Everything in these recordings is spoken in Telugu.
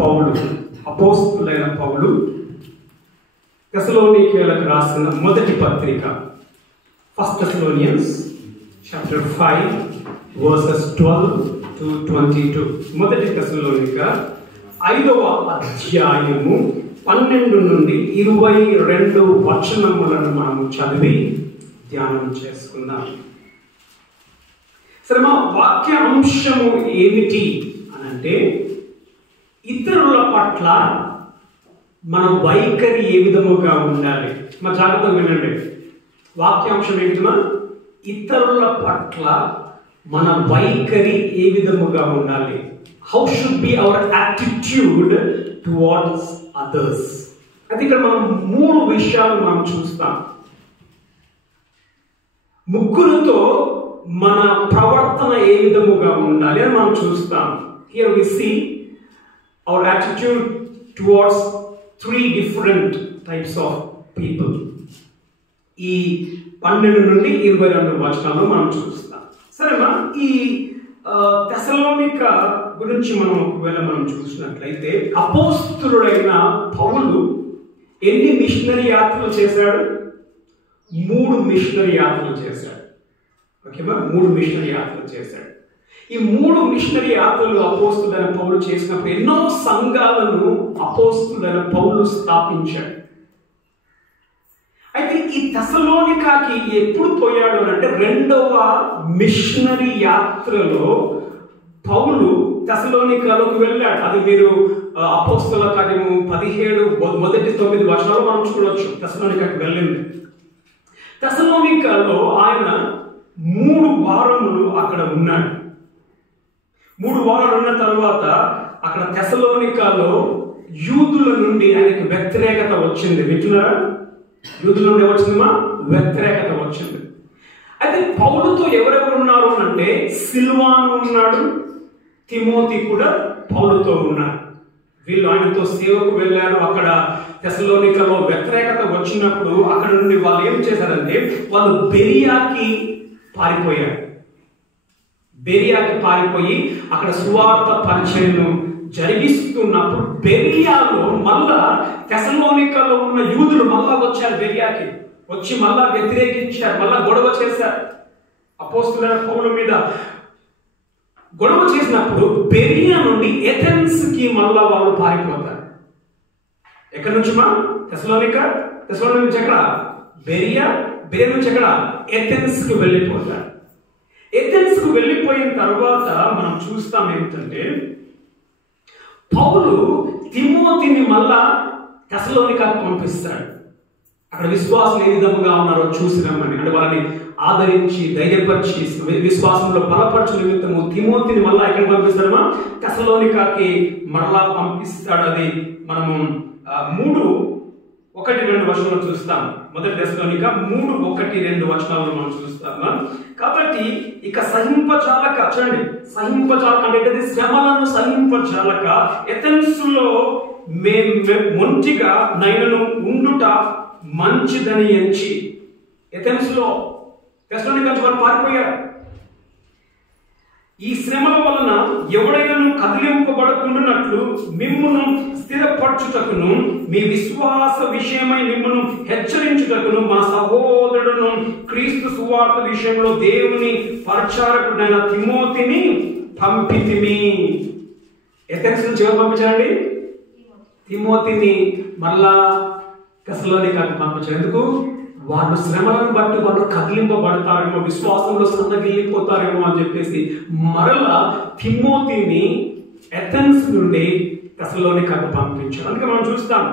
పౌలు, అపోస్తలుడైన పౌలు తెస్సలోనికీయులకు రాసిన మొదటి పత్రిక, 1 Thessalonians chapter 5 verses 12 to 22. మొదటి తెస్సలోనిక 5వ అధ్యాయము 12 నుండి 22 వచనములను మనము చదివి ధ్యానం చేసుకుందాం. సరే, మా వాక్య అంశము ఏమిటి అనంటే, ఇతరుల పట్ల మన వైఖరి ఏ విధముగా ఉండాలి. మా జాగ్రత్తగా వినండి. వాక్యాంశం ఏమిటమా? ఇతరుల పట్ల మన వైఖరి ఏ విధముగా ఉండాలి. How should be our attitude towards others. అది ఇక్కడ మనం 3 విషయాలు మనం చూస్తాం. ముగ్గురుతో మన ప్రవర్తన ఏ విధముగా ఉండాలి అని మనం చూస్తాం. Here we see our attitude towards 3 different types of people. ఈ 12 నుండి 22 వచనాల్లో మనం చూస్తాం. సరేనా? ఈ తెస్సలోనిక గురించి మనం ఒకవేళ మనం చూసినట్లయితే, అపోస్తలుడైన పౌలు ఎన్ని మిషనరీ యాత్రలు చేశాడు? 3 మిషనరీ యాత్రలు చేశాడు. ఓకేమా? 3 మిషనరీ యాత్రలు చేశాడు. ఈ 3 మిషనరీ యాత్రలు అపోస్తలుడైన పౌలు చేసినప్పుడు ఎన్నో సంఘాలను అపోస్తలుడైన పౌలు స్థాపించాడు. అయితే ఈ తెస్సలోనికకి ఎప్పుడు పోయాడు అంటే, 2వ మిషనరీ యాత్రలో పౌలు తెస్సలోనికలోకి వెళ్ళాడు. అది మీరు అపోస్తలుల కార్యము 17 మొదటి 9 వచనాలు మనం చూడవచ్చు. తెస్సలోనికకి వెళ్ళింది. తెస్సలోనికలో ఆయన 3 వారములు అక్కడ ఉన్నాడు. 3 వారాలు ఉన్న తర్వాత అక్కడ తెస్సలోనికలో యూదుల నుండి ఆయనకి వ్యతిరేకత వచ్చింది. వింటున్నారా? యూదుల నుండి వచ్చిందమ్మా, వ్యతిరేకత వచ్చింది. అయితే పౌలుతో ఎవరెవరు ఉన్నారు అంటే, సిల్వాను ఉన్నాడు, తిమోతి కూడా పౌలుతో ఉన్నారు. వీళ్ళు ఆయనతో సేవకు వెళ్ళారు. అక్కడ తెస్సలోనికలో వ్యతిరేకత వచ్చినప్పుడు అక్కడ నుండి వాళ్ళు ఏం చేశారంటే, వాళ్ళు బెరియాకి పారిపోయారు. బెరియాకి పారిపోయి అక్కడ సువార్త పరిచర్యను జరిగిస్తున్నప్పుడు బెరియాలో మళ్ళా తెస్సలోనికలో ఉన్న యూదులు మళ్ళా వచ్చారు. బెరియాకి వచ్చి మళ్ళా వ్యతిరేకించారు, మళ్ళా గొడవ చేశారు. అపోస్తలుడైన పౌలు మీద గొడవ చేసినప్పుడు బెరియా నుండి ఎథెన్స్ కి మళ్ళా వాళ్ళు పారిపోతారు. ఎక్కడి నుంచి మా? తెస్సలోనిక నుంచి ఎక్కడ? బెరియా నుంచి ఎక్కడ? ఎథెన్స్ కి వెళ్ళిపోతారు. ఎథెన్స్ కు వెళ్ళిపోయిన తర్వాత మనం చూస్తాం ఏమిటంటే, పౌలు తిమోతిని మళ్ళా తెస్సలోనికకు పంపిస్తాడు. అక్కడ విశ్వాసం ఏ విధముగా ఉన్నారో చూసి రమ్మని, అంటే వాళ్ళని ఆదరించి ధైర్యపరిచి విశ్వాసంలో బలపరచు నిమిత్తము తిమోతిని మళ్ళా ఎక్కడికి పంపిస్తాడమా? తెస్సలోనికకి మరలా పంపిస్తాడు. అది మనము 3:1-2 వచనాలు చూస్తాం. మొదటి తెస్సలోనిక 3:1-2 వచనాలను మనం చూస్తాం. కాబట్టి ఇక సహింపజాలక, చూడండి, సహింపజాలక అంటే శ్రమలను సహింపజాలక ఎథెన్స్ లో మొంటిగా నైనను ఉండుట మంచిదని ఎంచి, ఎథెన్స్ లో తెస్సలోనిక నుంచి వారు పారిపోయారు. ఈ శ్రమల వలన ఎవడైనా కదిలింపబడకుండానట్లు మిమ్మును స్థిరపరచుటకును మీ విశ్వాస విషయమై మిమ్మును హెచ్చరించుటకును మన సహోదరుడును క్రీస్తు సువార్త విషయంలో దేవుని పరిచారకుడైన తిమోతిని పంపితిమి. ఎథెన్స్ నుంచి ఎవరు పంపించారండి? తిమోతిని మళ్ళా తెస్సలోనికకి పంపించారు. ఎందుకు? వాళ్ళు శ్రమలను బట్టి వాళ్ళు కదిలింపబడతారేమో, విశ్వాసంలో సన్నగిల్లిపోతారేమో అని చెప్పేసి మరలా తిమోతిని ఎథెన్స్ నుండి తెస్సలోనికకు పంపించారు. అందుకే మనం చూస్తాం,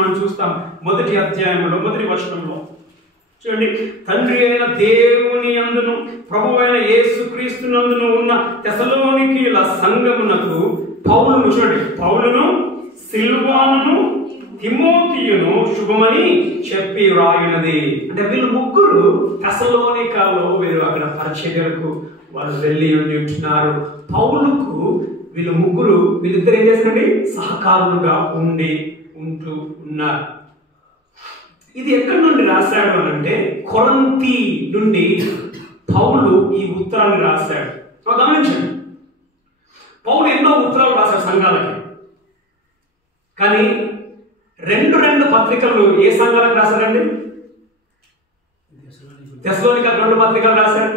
మనం చూస్తాం మొదటి అధ్యాయంలో మొదటి వచనంలో చూడండి, తండ్రి అయిన దేవుని యందును ప్రభువైన యేసుక్రీస్తునందును ఉన్న తెస్సలోనికీయుల సంఘమునకు పౌలును, చూడండి, పౌలును సిల్వానును తిమోతియును శుభమని చెప్పి రాయున్నది. అంటే వీళ్ళు ముగ్గురు తెస్సలోనికలో వీరు అక్కడ పరిచర్యలకు వాళ్ళు వెళ్ళి ఉంటున్నారు. పౌలుకు వీళ్ళిద్దరు ఏం చేస్తారండి? సహకారులుగా ఉంటూ ఉన్నారు. ఇది ఎక్కడి నుండి రాశాడు అని అంటే, కొరింథీ నుండి పౌలు ఈ ఉత్తరాన్ని రాశాడు. గమనించండి, పౌలు ఎన్నో ఉత్తరాలు రాశాడు సంఘాలకి. కానీ రెండు పత్రికలు ఏ సంఘాలకు రాశారండి? తెస్సలోనిక 2 పత్రికలు రాశారు,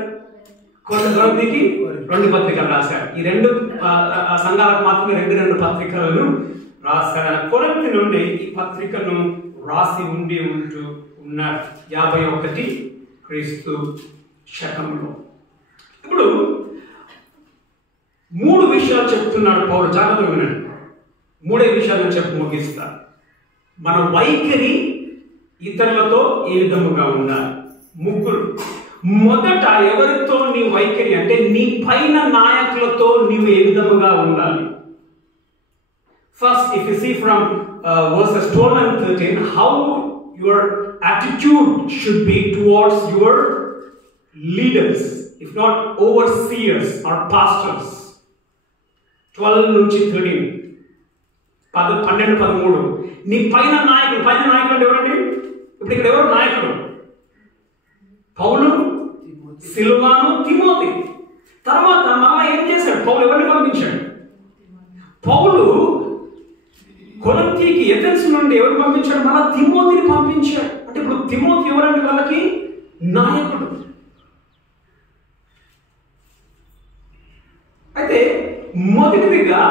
కొరింథీకి 2 పత్రికలు రాశారు. ఈ 2 సంఘాలకు మాత్రమే 2 పత్రికలను రాశారు. కొరింథీ నుండి ఈ పత్రికను రాసి ఉంటూ ఉన్నారు 51 క్రీస్తు శకంలో. ఇప్పుడు 3 విషయాలు చెప్తున్నాడు పౌలు, జాగ్రత్తగా వినండి. 3 విషయాలను చెప్పి ముగిస్తా. మన వైఖరి ఇతరులతో ఏ విధముగా ఉండాలి? 3. మొదట ఎవరితో నీ వైఖరి అంటే నీ పైన నాయకులతో నీవు ఏ విధముగా ఉండాలి? First, if you see from verses 12 and 13, how your attitude should be towards your leaders, if not overseers or pastors. 12 నుంచి 13, 12, 13. నీ పైన నాయకులు అంటే ఎవరండి? ఇప్పుడు ఇక్కడ ఎవరు నాయకులు? పౌలు, సిల్వాను, తిమోతి. తర్వాత మళ్ళా ఏం చేశాడు? పౌలు ఎవరిని పంపించాడు? పౌలు కొరింథీకి ఎథెన్స్ నుండి ఎవరు పంపించాడు? మళ్ళా తిమోతిని పంపించాడు. అంటే ఇప్పుడు తిమోతి ఎవరండి? వాళ్ళకి నాయకుడు. అయితే మొదటిదిగా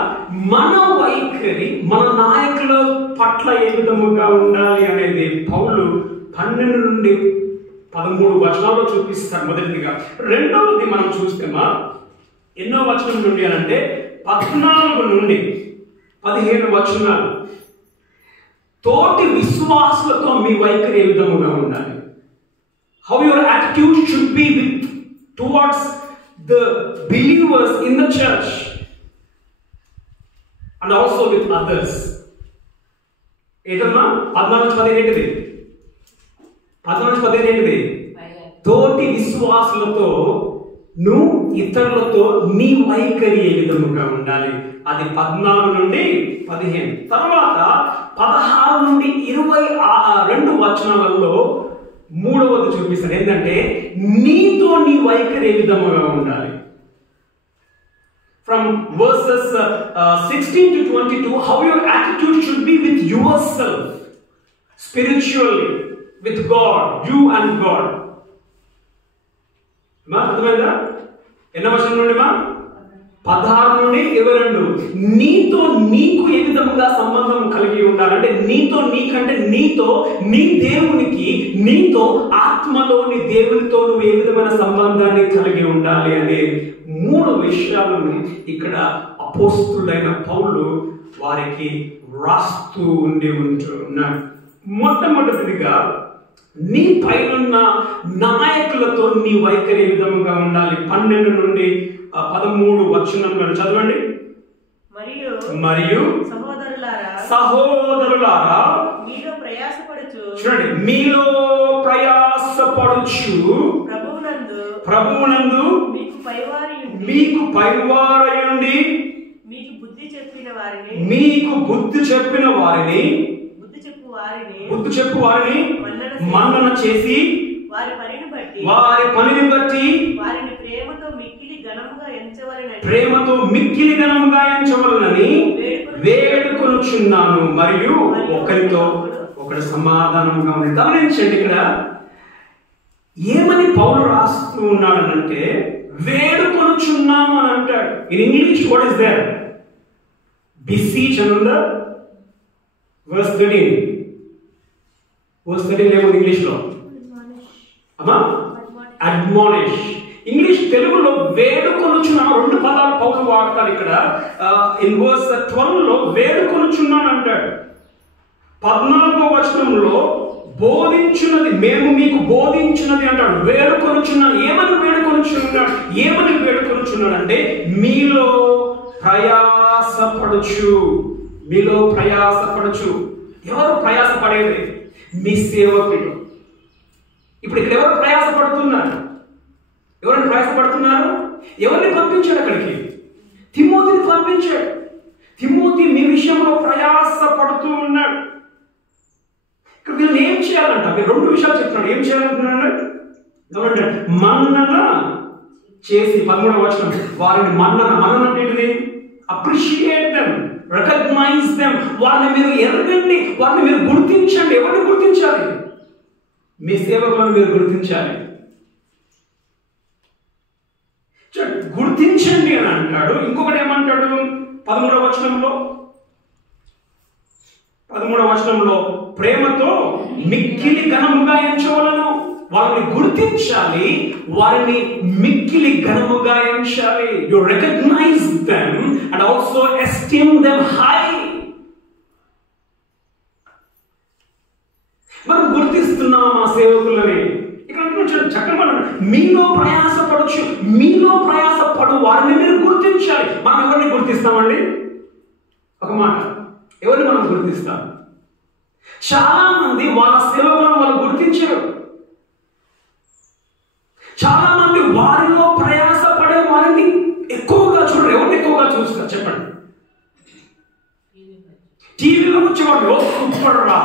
మన వైఖరి మన నాయకుల పట్ల ఏ విధముగా ఉండాలి అనేది పౌలు 12 నుండి 13 వచనాల్లో చూపిస్తారు మొదటిదిగా. రెండవది మనం చూస్తేమా ఎన్నో వచనం నుండి అంటే 14 నుండి 15 వచనాలు. తోటి విశ్వాసులతో మీ వైఖరి ఏ విధముగా ఉండాలి? How your attitude should be with towards the believers in the church and also with others. ఏదమ్మా 14-15 ఏంటిది? 14-15 ఏంటిది? తోటి విశ్వాసులతో నువ్వు ఇతరులతో నీ వైఖరి ఏ విధముగా ఉండాలి? అది 14 నుండి 15. తర్వాత 16 నుండి 22 వచనాలలో 3వది చూపిస్తారు. ఏంటంటే నీతో నీ వైఖరి ఏ విధముగా ఉండాలి? From verses 16 to 22, how your attitude should be with yourself, spiritually, with God, you and God. మా అర్థమైందా? ఎన్న వచనం నుండి మా 16 నుండి 22. నీతో నీకు ఏ విధముగా సంబంధం కలిగి ఉండాలంటే నీతో నీకంటే నీతో నీ దేవునికి, నీతో ఆత్మలోని దేవునితో నువ్వు ఏ విధమైన సంబంధాన్ని కలిగి ఉండాలి అనే 3 విషయాలను ఇక్కడ అపోస్తులైన పౌలు వారికి రాస్తూ ఉంటున్నాడు. మొట్టమొదటిగా నీ పైనున్న నాయకులతో నీ వైఖరి విధముగా ఉండాలి. 12 నుండి 13 వచనంలో చదవండి. మరియు సహోదరులారా చూడండి, మీలో ప్రయాసపడుచు ప్రభువునందు మీకు పైవారయుండి మీకు బుద్ధి చెప్పిన వారిని మన్నన చేసి వారి పనిని బట్టి ప్రేమతో మిక్కిలి ఘనముగా ఎంచవలనని వేడుకొనుచున్నాను. మరియు ఒకరితో ఒకరు సమాధానముగా ఉంది. గమనించండి, ఇక్కడ ఏమని పౌలు రాస్తూ ఉన్నాడనంటే వేడుకొనుచున్నాను అని అంటాడు. In English what is there? beseech అని ఉందా? verse 13 ఏముంది ఇంగ్లీష్ లో? అమ్మా admonish. ఇంగ్లీష్ తెలుగులో వేడుకొనుచున్నాను 2 పదాలు పౌలు వాడతారు ఇక్కడ. ఇన్ verse 12 లో వేడుకొనుచున్నాను అంటాడు. 14వ వచనంలో బోధించున్నది, మేము మీకు బోధించున్నది అంటాడు. వేడుకొనుచున్నాను. ఏమని వేడుకొనుచున్నాడు అంటే మీలో ప్రయాసపడుచు. ఎవరు ప్రయాసపడేది? మీ సేవకులు. ఇప్పుడు ఇక్కడ ఎవరు ప్రయాసపడుతున్నారు? ఎవరిని పంపించాడు అక్కడికి? తిమోతిని పంపించాడు. తిమోతి మీ విషయంలో ప్రయాసపడుతూ ఉన్నాడు. ఇక్కడ వీళ్ళని ఏం చేయాలంట? మీరు 2 విషయాలు చెప్తున్నాడు. ఏం చేయాలంటున్నాడు? మన్నన చేసి 13వ వచనం వారిని మన్నన అంటే అప్రిషియేట్ దెమ్, రికగ్నైజ్ దెమ్. వారిని మీరు ఎరగండి, వారిని మీరు గుర్తించండి. ఎవరిని గుర్తించాలి? మీ సేవకులను మీరు గుర్తించాలి. గుర్తించండి అని అంటాడు. ఇంకొకటి ఏమంటాడు 13వ వచనంలో ప్రేమతో మిక్కిలి ఘనముగా ఎంచవలను. వారిని గుర్తించాలి, వారిని మిక్కిలి ఘనముగా ఎంచాలి. You recognise them and also esteem them high. మనం గుర్తిస్తున్నాం ఆ సేవకులని. ఇక్కడ చక్కగా మీలో ప్రయాసపడచ్చు, మీలో ప్రయాసపడు వారిని మీరు గుర్తించాలి. మనం ఎవరిని గుర్తిస్తామండి? ఒక మాట, ఎవరిని మనం గుర్తిస్తాం? చాలా మంది వాళ్ళ సేవకులను వాళ్ళు గుర్తించరు. చాలా మంది వారిలో ప్రయాసపడే వారిని ఎక్కువగా చూడరు. ఎవరిని ఎక్కువగా చూస్తారు చెప్పండి? టీవీలో వచ్చేవాడు సూపర్ రా,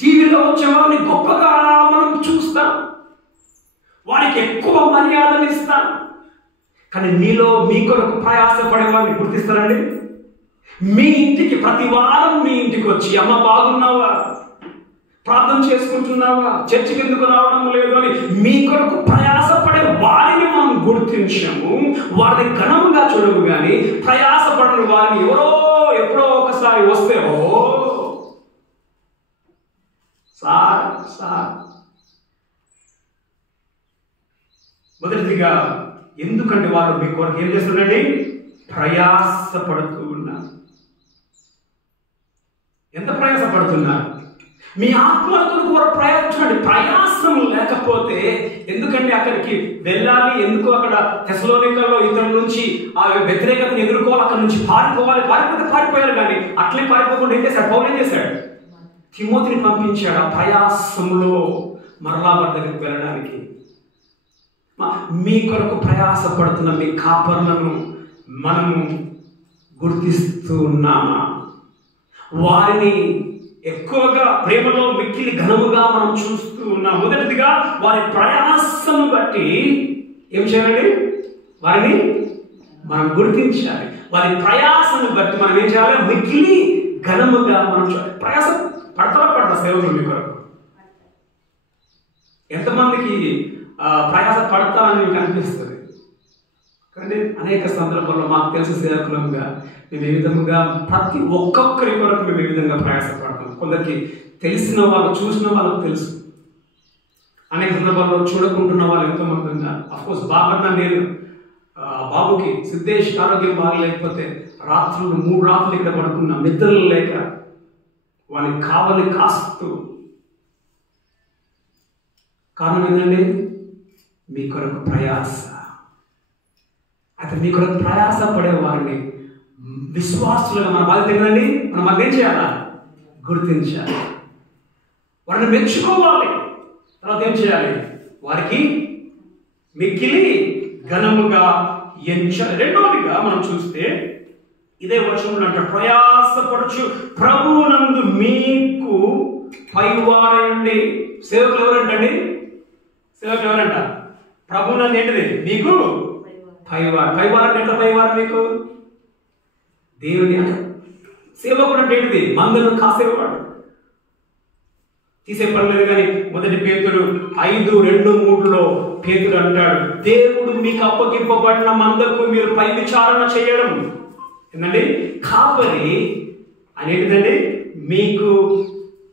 టీవీలో వచ్చేవారిని గొప్పగా మనం చూస్తాం, వారికి ఎక్కువ మర్యాదలు ఇస్తాం. కానీ మీలో మీ కొరకు ప్రయాసపడే వారిని గుర్తిస్తారండి? మీ ఇంటికి ప్రతి వారం మీ ఇంటికి వచ్చి అమ్మ బాగున్నావా, ప్రార్థన చేసుకుంటున్నావా, చర్చికి ఎందుకు రావడం లేదు అని మీ కొరకు ప్రయాసపడే వారిని మనం గుర్తించము, వారిని ఘనముగా చూడము. కానీ ప్రయాసపడిన వారిని ఎప్పుడో ఒకసారి వస్తే సార్ మొదటిదిగా ఎందుకంటే వారు మీ కొరకు ఏం చేస్తున్నారండి? ప్రయాసపడుతూ ఉన్నారు. ఎంత ప్రయాసపడుతున్నారు? మీ ఆత్మల కొరకు వారు ప్రయాసండి. ప్రయాసం లేకపోతే ఎందుకంటే అక్కడికి వెళ్ళాలి? ఎందుకు అక్కడ తెస్సలోనికలో ఇతరుల నుంచి ఆ వ్యతిరేకతను ఎదుర్కోవాలి, అక్కడ నుంచి పారిపోయారు. కానీ అట్లే పారిపోకుండా ఏం చేశాడు? పౌలు ఏం చేశాడు? తిమోతిని పంపించాడు ఆ ప్రయాసంలో మరలా వారి దగ్గరికి వెళ్ళడానికి. మీ కొరకు ప్రయాసపడుతున్న మీ కాపర్లను మనము గుర్తిస్తూ ఉన్నామా? వారిని ఎక్కువగా ప్రేమలో మిక్కిలి ఘనముగా మనం చూస్తూ ఉన్నాం. మొదటిదిగా వారి ప్రయాసను బట్టి ఏం చేయాలండి? వారిని మనం గుర్తించాలి. వారి ప్రయాసను బట్టి మనం ఏం చేయాలి? మిక్కిలి ఘనముగా మనం ప్రయాస పడతా సేవకులు మీ కొరకు ఎంతమందికి ప్రయాస పడతారని మీకు అనిపిస్తుంది? కానీ అనేక సందర్భాల్లో మాకు తెలిసిన సేవకులంగా మేము ఏ విధంగా ప్రతి ఒక్కొక్కరి కొరకు మేము ఏ విధంగా ప్రయాసపడతాం. కొందరికి తెలిసిన వాళ్ళు, చూసిన వాళ్ళకు తెలుసు. అనేక సందర్భాల్లో చూడకుంటున్న వాళ్ళు ఎంతోమంది ఉన్నారు. అఫ్కోర్స్ బాబన్నా నేను బాబుకి సిద్ధేష్ ఆరోగ్యం బాగలేకపోతే 3 రాత్రులు ఇక్కడ పడుకున్నా, నిద్రలు లేక వానికి కావలి కాస్తూ. కారణం ఏంటండి? మీ కొరకు ప్రయాస. అయితే మీ కొరకు ప్రయాస పడే వారిని విశ్వాసులుగా మన బాధ్యత ఏంటండి? మనం అదేం చేయాలా? గుర్తించాలి, వారిని మెచ్చుకోవాలి. తర్వాత ఏం చేయాలి? వారికి మిక్కిలి ఘనముగా ఎంచాలి. రెండవదిగా మనం చూస్తే ఇదే వచనంలో అంట, ప్రయాసపడుచు ప్రభువునందు మీకు పైవారండి. సేవకులు ఎవరంటండి? సేవకులు ఎవరంట? ప్రభువునందు ఏంటిది? మీకు పైవారు. పైవారు ఎట్లా పైవారు? మీకు దేవుని సేవకుడు అంటే ఏంటిది? మందను కాసేవాడు. తీసే పర్లేదు. కానీ 1 పేతురు 5:2-3 పేతురు అంటాడు, దేవుడు మీకు అప్పగింపబడిన మందకు మీరు పై విచారణ చేయడం ఏంటండి? కాపరి అనేటిదండి మీకు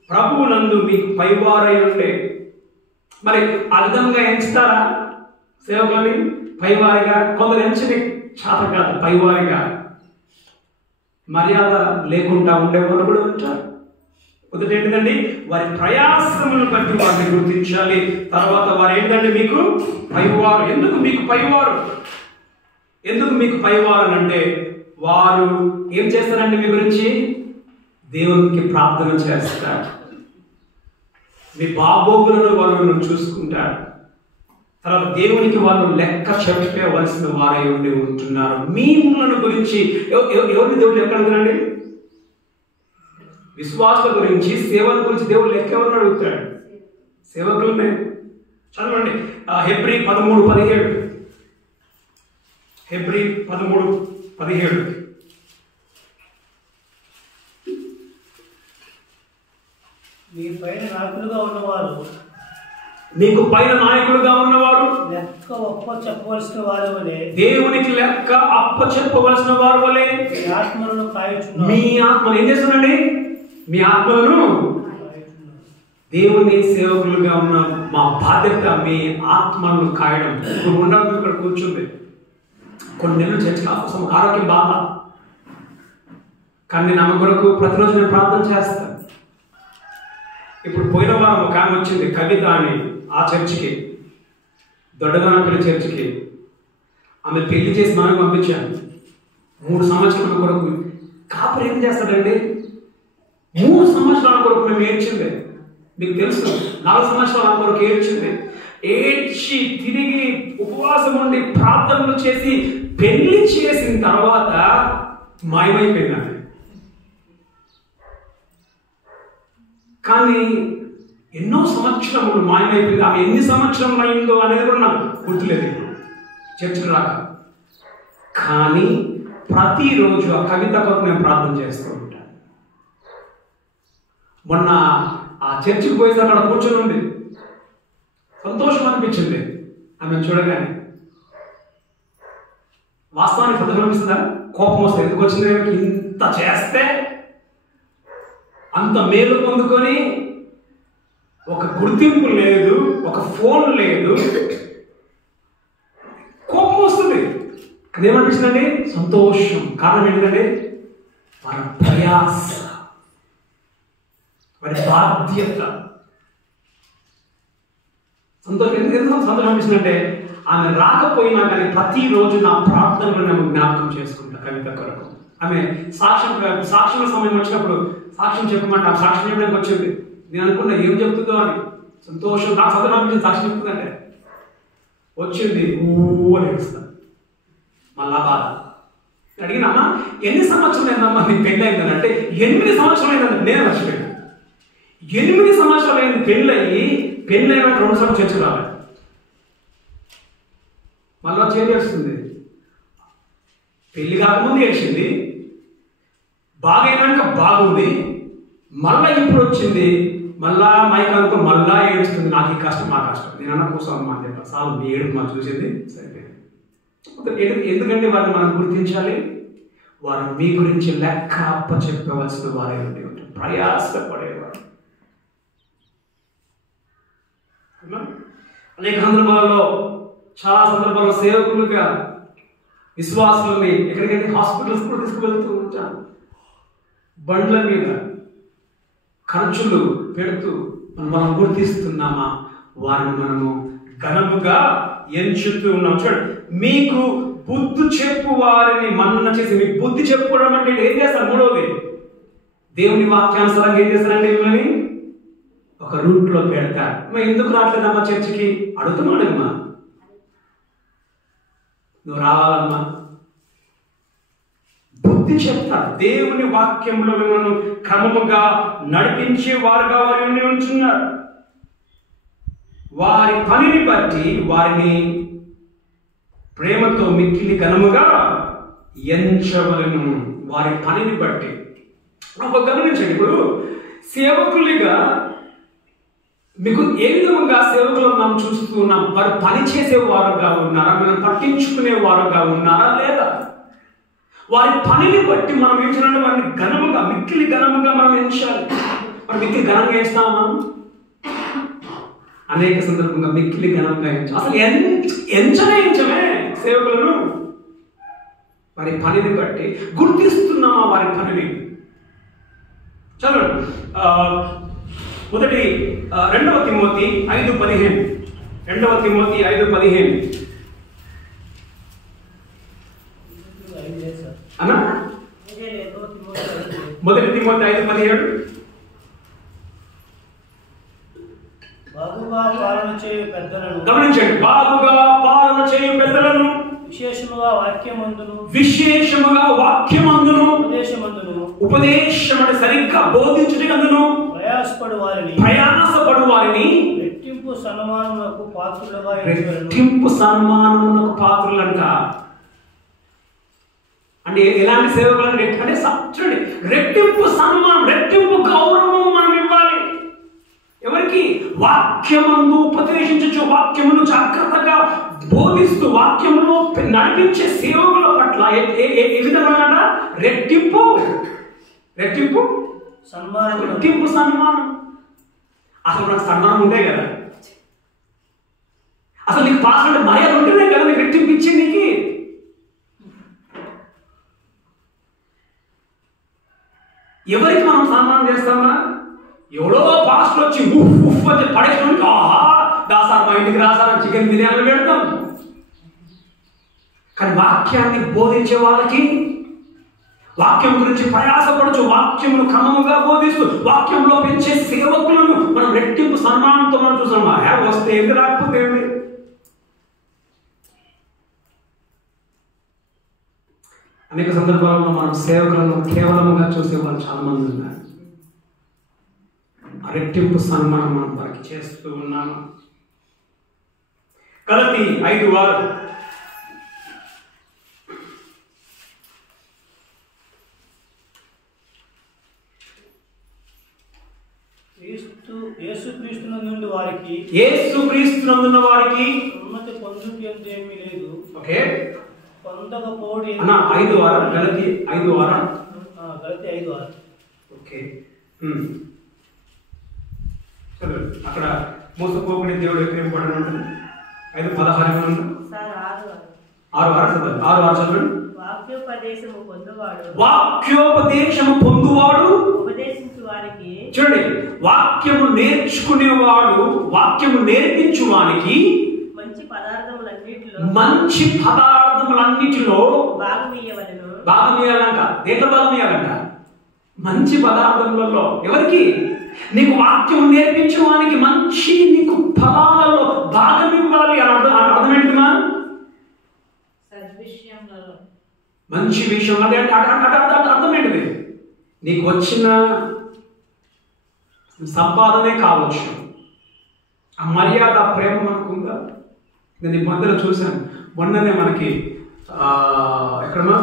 ప్రభువునందు మీకు పైవారై ఉండే. మరి ఆ విధంగా ఎంచుతారా సేవకులని? పైవారిగా కొందరు ఎంచని చేత కాదు, పైవారిగా మర్యాద లేకుండా ఉండేవారు కూడా ఉంటారు. మొదటి ఏంటండి? వారి ప్రయాసమును బట్టి వారిని గుర్తించాలి. తర్వాత వారు ఏంటంటే మీకు పైవారు. ఎందుకు మీకు పైవారు? ఎందుకు మీకు పైవారు అంటే వారు ఏం చేస్తారండి? మీ గురించి దేవునికి ప్రార్థన చేస్తారు. మీ బాగోగులను వాళ్ళు చూసుకుంటారు. తర్వాత దేవునికి వాళ్ళు లెక్క చెప్పవలసిన వారై ఉండి ఉంటున్నారు. మీములను గురించి ఎవరిని దేవుడు లెక్క అడుగుతాడండి? విశ్వాసుల గురించి, సేవల గురించి దేవుడు లెక్క ఎవరిని అడుగుతాడు? సేవకులనే. చదవండి హెబ్రీ 13:17. హెబ్రీ 13:17. మీ పైన నాయకులుగా ఉన్నవారు నీకు పైన నాయకులుగా ఉన్నవారు లెక్క ఒప్ప చెప్పవలసిన వారి వలె దేవునికి లెక్క అప్ప చెప్పవలసిన వారి వలె మీ ఆత్మలను కాయచున్నారు. మీ ఆత్మను ఏం చేస్తున్నాండి? మీ ఆత్మలను దేవుని సేవకులుగా ఉన్న మా బాధ్యత మీ ఆత్మలను కాయడం. ఇప్పుడు ఉండడం ఇక్కడ కూర్చుంది కొన్ని నెలలు చర్చకు అవసరం, ఆరోగ్యం బాగా, కానీ నేను ఆమె కొరకు ప్రతిరోజు నేను ప్రార్థన చేస్తాను. ఇప్పుడు పోయిన వారం ఒక ఆమె వచ్చింది, కవిత అని, ఆ చర్చికి, దొడ్డదనపల్లి చర్చికి. ఆమె పెళ్లి చేసి మనకు పంపించాను. 3 సంవత్సరాల కొరకు కాపురం ఏం చేస్తాడండి? 3 సంవత్సరాల కొరకు మేము ఏడ్చింది మీకు తెలుసు. 4 సంవత్సరాల కొరకు ఏడ్చింది. ఏడ్చి తిరిగి ఉపవాసం ఉండి ప్రార్థనలు చేసి పెళ్లి చేసిన తర్వాత మాయమైపోయింది. కానీ ఎన్నో సంవత్సరములు మాయమైపోయింది. ఆమె ఎన్ని సంవత్సరములు అయిందో అనేది కూడా నాకు గుర్తులేదు చర్చకు రాక. కానీ ప్రతిరోజు ఆ కవిత కొరకు నేను ప్రార్థన చేస్తూ ఉంటాను. మొన్న ఆ చర్చికి పోయేసి అక్కడ కూర్చొని ఉంది, సంతోషం అనిపించింది ఆమె చూడగానే. వాస్తవానికి సంతోషం అనిపిస్తుందా? కోపం వస్తుంది. ఎందుకు వచ్చింది? ఇంత చేస్తే అంత మేలు పొందుకొని ఒక గుర్తింపు లేదు, ఒక ఫోన్ లేదు, కోపం వస్తుంది. అదేమనిపిస్తుందండి? సంతోషం. కారణం ఏంటంటే మన ప్రయాస, మన బాధ్యత. సంతోషం ఎందుకు సంతోషం అనిపిస్తుందంటే ఆమె రాకపోయినా కానీ ప్రతిరోజు నా ప్రార్థనలు నేను జ్ఞాపకం చేసుకుంటా కవిత కొరకు. ఆమె సాక్ష్యం సమయం వచ్చినప్పుడు సాక్ష్యం చెప్పమంటే ఆ సాక్ష్యం చెప్పడానికి వచ్చింది. నేను అనుకున్నా ఏం చెప్తుందో అని. సంతోషం, నాకు సంతోషం అనిపించింది. సాక్ష్యం చెప్తుందంటే వచ్చింది అని ఏడుస్తాను. మళ్ళా బాధ. అడిగినమ్మా ఎన్ని సంవత్సరాలు అయిందమ్మా నీకు పెళ్ళి అయిందని అంటే 8 సంవత్సరాలు అయిందంటే నేను మర్చిపోయాను. 8 సంవత్సరాలు అయింది పెళ్ళయి. పెళ్ళి అయినా 2 సంవత్సరాలు చర్చ రావాలి. మళ్ళా చేస్తుంది. పెళ్లి కాకముందు ఏడ్చింది, బాగైనాక బాగుంది, మళ్ళా ఇప్పుడు వచ్చింది, మళ్ళా మైక్ అనుకో మళ్ళా ఏడుస్తుంది. నాకు ఈ కష్టం, మా కష్టం. నేను అన్న కోసం అమ్మా అని చెప్పాను. సార్ మీ ఏడుపు మాకు చూసింది సరిపోయింది. ఎందుకంటే వారిని మనం గుర్తించాలి. వారు మీ గురించి లెక్క అప్ప చెప్పవలసిన వారే ఉండి ఉంటారు, ప్రయాసపడేవారు. అనేక సందర్భాలలో, చాలా సందర్భాల్లో సేవకులుగా విశ్వాసులని ఎక్కడికైతే హాస్పిటల్స్ కూడా తీసుకువెళ్తూ ఉంటాను. బండ్ల మీద ఖర్చులు పెడుతూ మనం గుర్తిస్తున్నామా? వారిని మనము ఘనముగా ఎంచుతూ ఉన్నాం. చూడండి, మీకు బుద్ధి చెప్పు వారిని మన్నన చేసి, మీకు బుద్ధి చెప్పుకోవడం అంటే ఏం చేస్తారు? 3వది, దేవుని వాక్యానుసారంగా ఏం చేస్తారంటే మిమ్మల్ని ఒక రూట్లో పెడతారు. మరి ఎందుకు రావట్లేదమ్మా చర్చికి? అడుగుతున్నాడమ్మా, నువ్వు రావాలమ్మా. బుద్ధి చెప్తారు. దేవుని వాక్యంలో మిమ్మల్ని క్రమముగా నడిపించే వారుగా వారిని ఉంచున్నారు. వారి పనిని బట్టి వారిని ప్రేమతో మిక్కిలి ఘనముగా ఎంచవలను. వారి పనిని బట్టి ఒక గమనించండి. ఇప్పుడు సేవకులుగా మీకు ఏ విధంగా సేవకులు మనం చూస్తూ ఉన్నాం? వారు పని చేసే వారుగా ఉన్నారా? మనం పట్టించుకునే వారుగా ఉన్నారా లేదా? వారి పనిని బట్టి మనం ఏం చేయాలంటే వారిని ఘనముగా, మిక్కిలి ఘనముగా మనం ఎంచాలి. మరి మిక్కిలి ఘనంగా ఎంచుతామా? మనం అనేక సందర్భంగా మిక్కిలి ఘనంగా ఎంచాలి. అసలు ఎంచమే సేవకులను వారి పనిని బట్టి గుర్తిస్తున్నామా వారి పనిని? చదవండి, 2 తిమోతి 5:15. 2 తిమోతి 5:15 అన్నా. 1 తిమోతి 5:17 బాగుగా పాలన చేయు పెద్దలను, గమనించండి, బాగుగా పాలన చేయు పెద్దలను విశేషముగా వాక్యమందును ఉపదేశం అంటే సరిగ్గా బోధించుటకందును ప్రయాసపడు వారిని రెట్టింపు సన్మానములకు పాత్రులంట. అంటే ఎలాంటి సేవకులను అంటే చూడండి, రెట్టింపు సన్మానం, రెట్టింపు గౌరవం మనం ఇవ్వాలి. వాక్యమందు ఉపదేశించు, వాక్యమును జాగ్రత్తగా బోధిస్తూ వాక్యములో నడిపించే సేవకుల పట్ల ఏ విధంగా రెట్టింపు సన్మానం. అసలు నాకు సన్మానం ఉంటే కదా, అసలు నీకు పాస్వర్డ్ మర్యాద ఉంటేనే కదా నీకు రెట్టింపు ఇచ్చింది. నీకు ఎవరికి మనం సన్మానం చేస్తామా? ఎవడో పాస్టర్ వచ్చి ఉఫ్ అని పడేసుకోండి, ఆహా దాసార్ మా ఇంటికి రాసారా చికెన్ బిర్యానీ పెడతాం. కానీ వాక్యాన్ని బోధించే వాళ్ళకి, వాక్యం గురించి ప్రయాసపడుచు, వాక్యమును క్రమముగా బోధిస్తూ వాక్యంలో పెంచే సేవకులను మనం రెట్టింపు సన్మానంతో మనం చూసామా? వస్తే ఏంటి, రాకపోతే ఏంటి? అనేక సందర్భాలలో మనం సేవకులను కేవలముగా చూసే వాళ్ళు చాలా మంది ఉన్నారు. రెట్టింపు సన్మానం మనం వారికి చేస్తూ ఉన్నాము. గలతీ 5:6 యేసుక్రీస్తునందు వారికి ఉన్నతి పొందుటకు ఏమీ లేదు. ఓకే, పొందకపోడి అన్న 5:6 గలతీ 5:6 గలతీ 5:6. ఓకే, సరే. అక్కడ మోసపోకునే దేవుడు ఎక్కడేంపడని ఉంటుంది. 5:16 ఉంటుంది. 6:6 చదవండి. వాక్యోపదేశము పొందువాడు చూడండి, వాక్యము నేర్చుకునేవాడు, వాక్యము నేర్పించువానికి మంచి పదార్థములన్నిటిలో భాగం ఇయ్యాలంట. దేంట్లో భాగం ఇయ్యాలంట? మంచి పదార్థములలో. ఎవరికి? నీకు వాక్యం నేర్పించడానికి మంచి నీకు ఫలాలలో భాగం ఇవ్వాలి. అర్థం ఏంటి? మంచి విషయం అంటే అర్థం ఏంటిది? నీకు వచ్చిన సంపాదనే కావచ్చు, ఆ మర్యాద ప్రేమ మనకు ఉందా? నేను ఈ మధ్యలో చూశాను, మొన్ననే మనకి ఎక్కడన్నా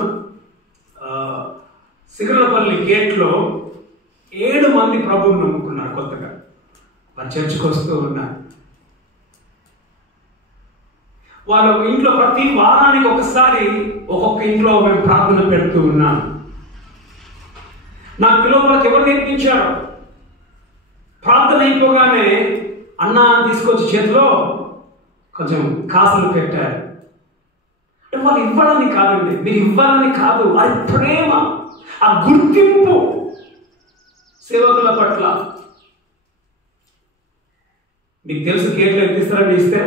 సిగరపల్లి గేట్లో 7 మంది ప్రభువుని నమ్ముకున్నారు. కొత్తగా వారు చర్చికి వస్తూ ఉన్నారు. వాళ్ళ ఇంట్లో ప్రతి వారానికి ఒకసారి ఒక్కొక్క ఇంట్లో మేము ప్రార్థన పెడుతూ ఉన్నాం. నా పిల్లలకు ఎవరు నేర్పించారు? ప్రార్థన అయిపోగానే అన్న తీసుకొచ్చి చేతిలో కొంచెం కాసులు పెట్టారు. అంటే వాళ్ళు ఇవ్వాలని కాదండి, మీరు ఇవ్వాలని కాదు, అది ప్రేమ, ఆ గుర్తింపు సేవకుల పట్ల. మీకు తెలుసు కేట్లు ఎంత ఇస్తారని ఇస్తే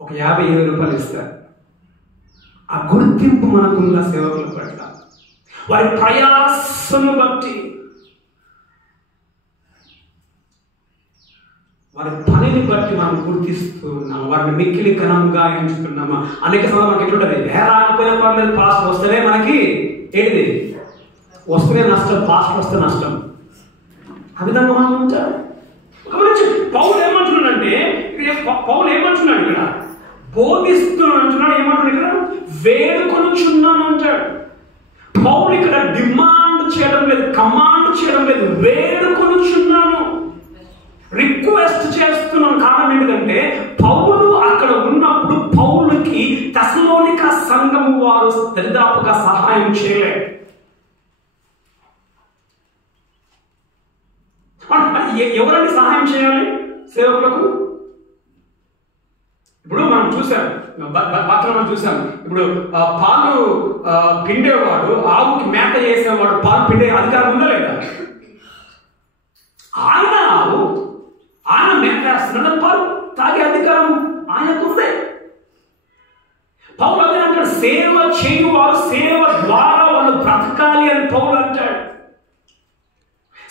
ఒక 50-20 రూపాయలు ఇస్తారు. ఆ గుర్తింపు మనకున్న సేవకుల పట్ల, వారి ప్రయాసను బట్టి, వారి పనిని బట్టి మనం గుర్తిస్తూ ఉన్నాము. వారిని మిక్కిలి ఘనంగా ఎంచుకున్నామా? అనేక సార్లు మనకి ఎట్లుంటుంది, రాకపోయినా పర్లేదు, పాస్ట్ వస్తేనే మనకి ఏంటిది, వస్తేనే నష్టం, పాస్ట్ వస్తే నష్టం. ఆ విధంగా మనం ఉంటారు. పౌలు ఏమంటున్నాడంటే, పౌలు ఏమంటున్నాడు ఇక్కడ? బోధిస్తున్నాడు అంటున్నాడు. ఏమంటున్నాడు ఇక్కడ? వేడుకొనుచున్నాను అంటాడు. పౌలు ఇక్కడ డిమాండ్ చేయడం లేదు, కమాండ్ చేయడం లేదు, వేడుకొనుచున్నాను, రిక్వెస్ట్ చేస్తున్నాను. కారణం ఏంటంటే పౌలు అక్కడ ఉన్నప్పుడు పౌలుకి తెస్సలోనిక సంఘము వారు దరిదాపుగా సహాయం చేయలేదు. ఎవరండి సహాయం చేయాలి సేవకులకు? ఇప్పుడు మనం చూసాం, బాత్రూంలో చూసాం. ఇప్పుడు పాలు పిండేవాడు, ఆవుకి మేత చేసేవాడు, పాలు పిండే అధికారం ఉందా లేదా? ఆయన ఆవు, ఆయన మేత వేస్తున్నాడు, పాలు తాగే అధికారం ఆయనకుందే. పౌలు అదే అంటాడు, సేవ చేయువారు సేవ ద్వారా వాళ్ళు బ్రతకాలి అని పౌలు అంటాడు.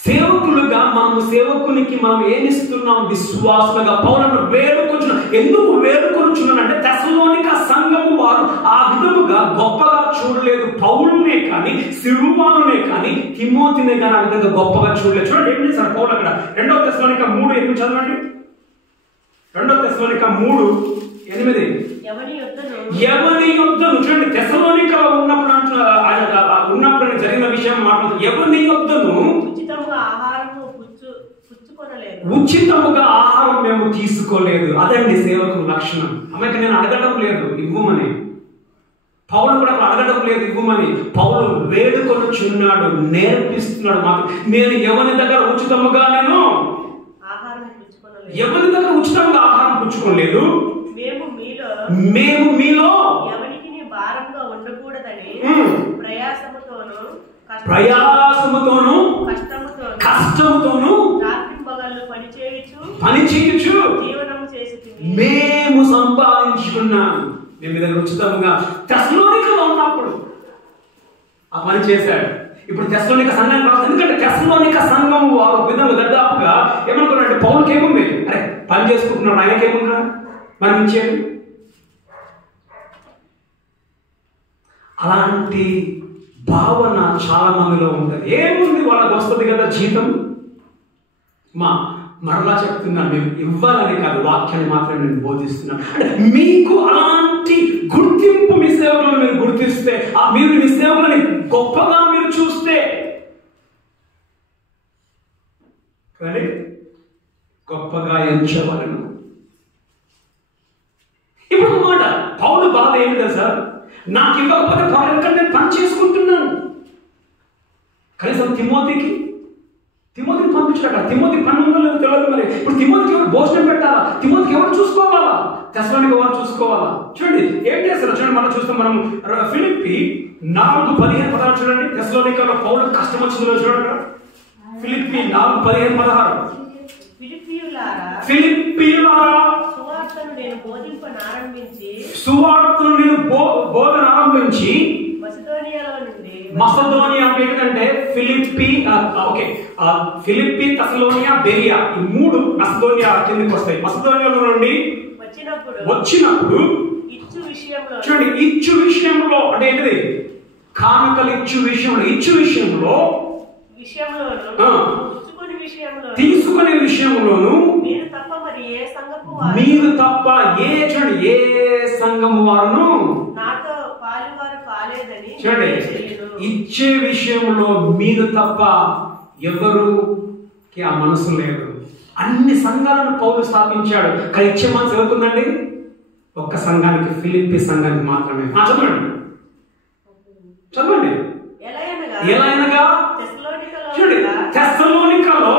సేవకులుగా మనము సేవకునికి మనం ఏమిస్తున్నాం? విశ్వాసులుగా. పౌలను వేడుకొచ్చున్నాం. ఎందుకు వేడుకొచ్చున్నానంటే తెస్సలోనిక సంఘము వారు ఆ విధముగా గొప్పగా చూడలేదు పౌలునే కానీ, సిల్వానునే కానీ, తిమోతినే కానీ ఆ విధంగా గొప్పగా చూడలేదు. చూడండి ఏం చేశారు పౌలు అక్కడ. 2 తెస్సలోనిక 3:8 చదవండి. 2 తెస్సలోనిక 3:8. ఎవరి యొద్దను చూడండి, తెస్సలోనికలో ఉన్నప్పుడు ఉన్నప్పుడు జరిగిన విషయం మాట్లాడుతుంది. ఎవరి యొద్దను ఉచితముగా ఆహారం మేము తీసుకోలేదు. అదండి సేవకుల లక్షణం. ఆమెకి నేను అడగడం లేదు ఇవ్వమని, పౌలు కూడా అడగడం లేదు ఇవ్వమని. పౌలు వేడుకొనుచున్నాడు, నేర్పిస్తున్నాడు మాకు. నేను ఎవరి దగ్గర ఉచితముగా ఎవరి దగ్గర ఉచితంగా ఆహారం పుచ్చుకోలేదు. మేము మీలో భారంగా ఉండకూడదని ప్రయాసముతోను కష్టముతోను పని చేయుచు మేము సంపాదించుకున్నాం. మేము దగ్గర ఉచితంగా తెస్సలోనికలో ఉన్నప్పుడు ఆ పని చేశాడు. ఇప్పుడు తెస్సలోనిక సంఘానికి రాదు. ఎందుకంటే తెస్సలోనిక సంఘం వారు విధంగా దాదాపుగా ఏమనుకున్నారంటే పౌలుకి ఏముంది, అరే పని చేసుకుంటున్నాడు, ఆయనకి ఏముందా మనం ఇచ్చేది. అలాంటి భావన చాలా మందిలో ఉంటుంది. ఏముంది వాళ్ళకి వస్తుంది కదా జీతం. మరలా చెప్తున్నాను, మేము ఇవ్వాలని కాదు, వాక్యాన్ని మాత్రమే నేను బోధిస్తున్నాను. అంటే మీకు అలాంటి గుర్తింపు మీ సేవలను మీరు గుర్తిస్తే, మీరు మీ సేవలని గొప్పగా మీరు చూస్తే, కానీ గొప్పగా ఎంచవలను. ఇప్పుడు మాట పౌలు బాధ ఏంటి తెలుసా, నాకు ఇవ్వకపోతే పౌలు నేను పని చేసుకుంటున్నాను. కనీసం తిమోతిని పంపించాడు. తిమోతికి పని ఉందో లేదో తెలియదు. మరి ఇప్పుడు తిమోతికి ఎవరు భోజనం పెట్టాలా, తిమోతికి ఎవరు చూసుకోవాలా, తెస్సలోనిక వారు చూసుకోవాలా. చూడండి ఏం చేస్తారు, చూడండి మనం చూస్తాం. మనం ఫిలిప్పి 4:15 చూడండి. తెస్సలోనికలో పౌలు కష్టం వచ్చిందో చూడండి. ఫిలిప్పి 4:15 ఫిలిప్పీయులారా సువార్తను నేను బోధన ఆరంభించి మసదోనియా అంటే ఏంటంటే ఫిలిప్పి, తెస్సలోనియా, బెరియా, ఈ 3 మసదోనియా కిందకి వస్తాయి. మసదోనియాలో నుండి వచ్చినప్పుడు చూడండి, ఇచ్చు విషయంలో అంటే ఏంటిది, కానుకలు ఇచ్చు విషయంలో తీసుకునే విషయంలోను మీరు తప్ప ఏ సంఘము వారును చూడండి, ఇచ్చే విషయంలో మీరు తప్ప ఎవరుకి ఆ మనసు లేదు. అన్ని సంఘాలను పౌలు స్థాపించాడు, కానీ ఇచ్చే మనసు ఎవరుందండి? ఒక్క సంఘానికి, ఫిలిప్పి సంఘానికి మాత్రమే. చదవండి. ఎలా అనగా చూడండి, తెస్సలోనికలో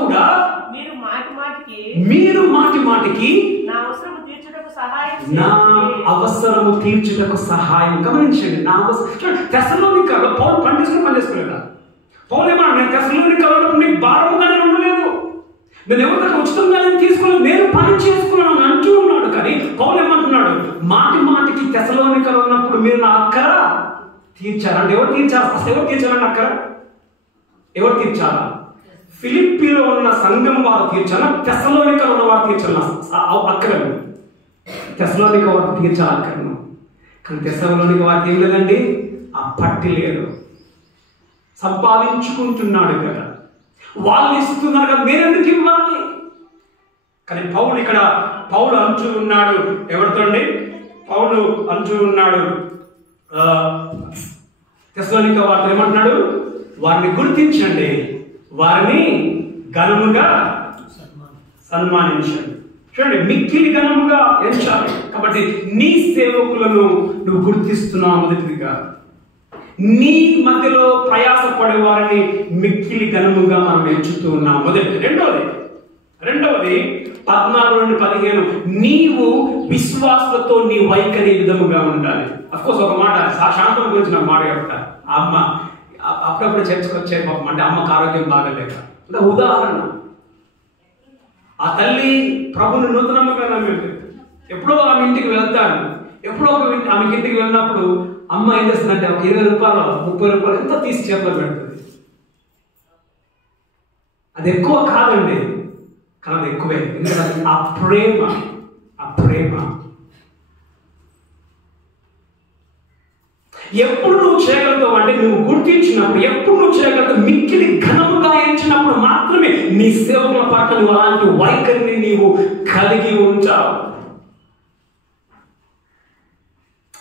కూడా మీరు మాటి మాటికి నా అవసరము తీర్చుటకు సహాయం. గమనించండి, నా అవసరం. తెస్సలోనికలో పౌలు పని చేసుకోలేదా? పౌలు ఏమన్నా, నేను తెస్సలోనికలో నీకు భారంగానే ఉండలేదు, నేను ఎవరికైనా ఉచితంగానే తీసుకోలేదు, నేను పని చేసుకున్నాను అంటూ ఉన్నాడు. కానీ పౌలు ఏమంటున్నాడు, మాటికి తెస్సలోనికలో ఉన్నప్పుడు మీరు నా అక్కర తీర్చారంటే ఎవరు తీర్చారు? అసలు ఎవరు తీర్చారండి అక్కర? ఎవరు తీర్చాలా? ఫిలిప్పీలో ఉన్న సంఘం వారు తీర్చాలా, తెస్సలోనికలో ఉన్న వారు తీర్చాలా? అక్కరను తెస్సలోనిక వారు తీర్చాలి అక్కరను. కానీ తెస్సలోనిక వారికి ఏం లేదండి, ఆ పట్టి లేదు. సంపాదించుకుంటున్నాడు కదా, వాళ్ళు ఇస్తున్నారు కదా, నేనెందుకు ఇవ్వాలి? కానీ పౌలు అంటూ ఉన్నాడు, ఎవరితో అండి? పౌలు అంటూ ఉన్నాడు తెస్సలోనిక వారితో ఏమంటున్నాడు, వారిని గుర్తించండి, వారిని ఘనముగా సన్మానించండి. చూడండి, మిక్కిలి ఘనముగా ఎంచాలి. కాబట్టి నీ సేవకులను నువ్వు గుర్తిస్తున్నావు. మొదటిదిగా నీ మధ్యలో ప్రయాసపడే వారిని మిక్కిలి ఘనముగా మనం ఎంచుతూ ఉన్నాం. మొదటి. రెండవది 14-15 నీవు విశ్వాసంతో నీ వైఖరి విధముగా ఉండాలి. అఫ్కోర్స్ ఒక మాట, శాంతం గురించి నాకు మాట చెప్తా. అమ్మ అప్పుడప్పుడు చర్చకొచ్చే పాపం, అంటే అమ్మకు ఆరోగ్యం బాగలేక, అంటే ఉదాహరణ, ఆ తల్లి ప్రభుని నూతనంగా నమ్మింది. ఎప్పుడో ఆమె ఇంటికి వెళ్తాను, ఆమెకి ఇంటికి వెళ్ళినప్పుడు అమ్మ ఏం చేస్తుందంటే ఒక 20 రూపాయలు 30 రూపాయలు ఎంత తీసి చేతిలో పెడుతుంది. అది ఎక్కువ కాదండి, కానీ అది ఎక్కువే. ఎందుకంటే ఆ ప్రేమ ఎప్పుడు నువ్వు చేయగలుగుతావు అంటే, నువ్వు గుర్తించినప్పుడు, ఎప్పుడు నువ్వు చేయగలుగుతావు, మిక్కిలి ఘనముగా ఎంచినప్పుడు మాత్రమే నీ సేవకుల పట్ల నువ్వు అలాంటి వైఖరిని నీవు కలిగి ఉంటావు.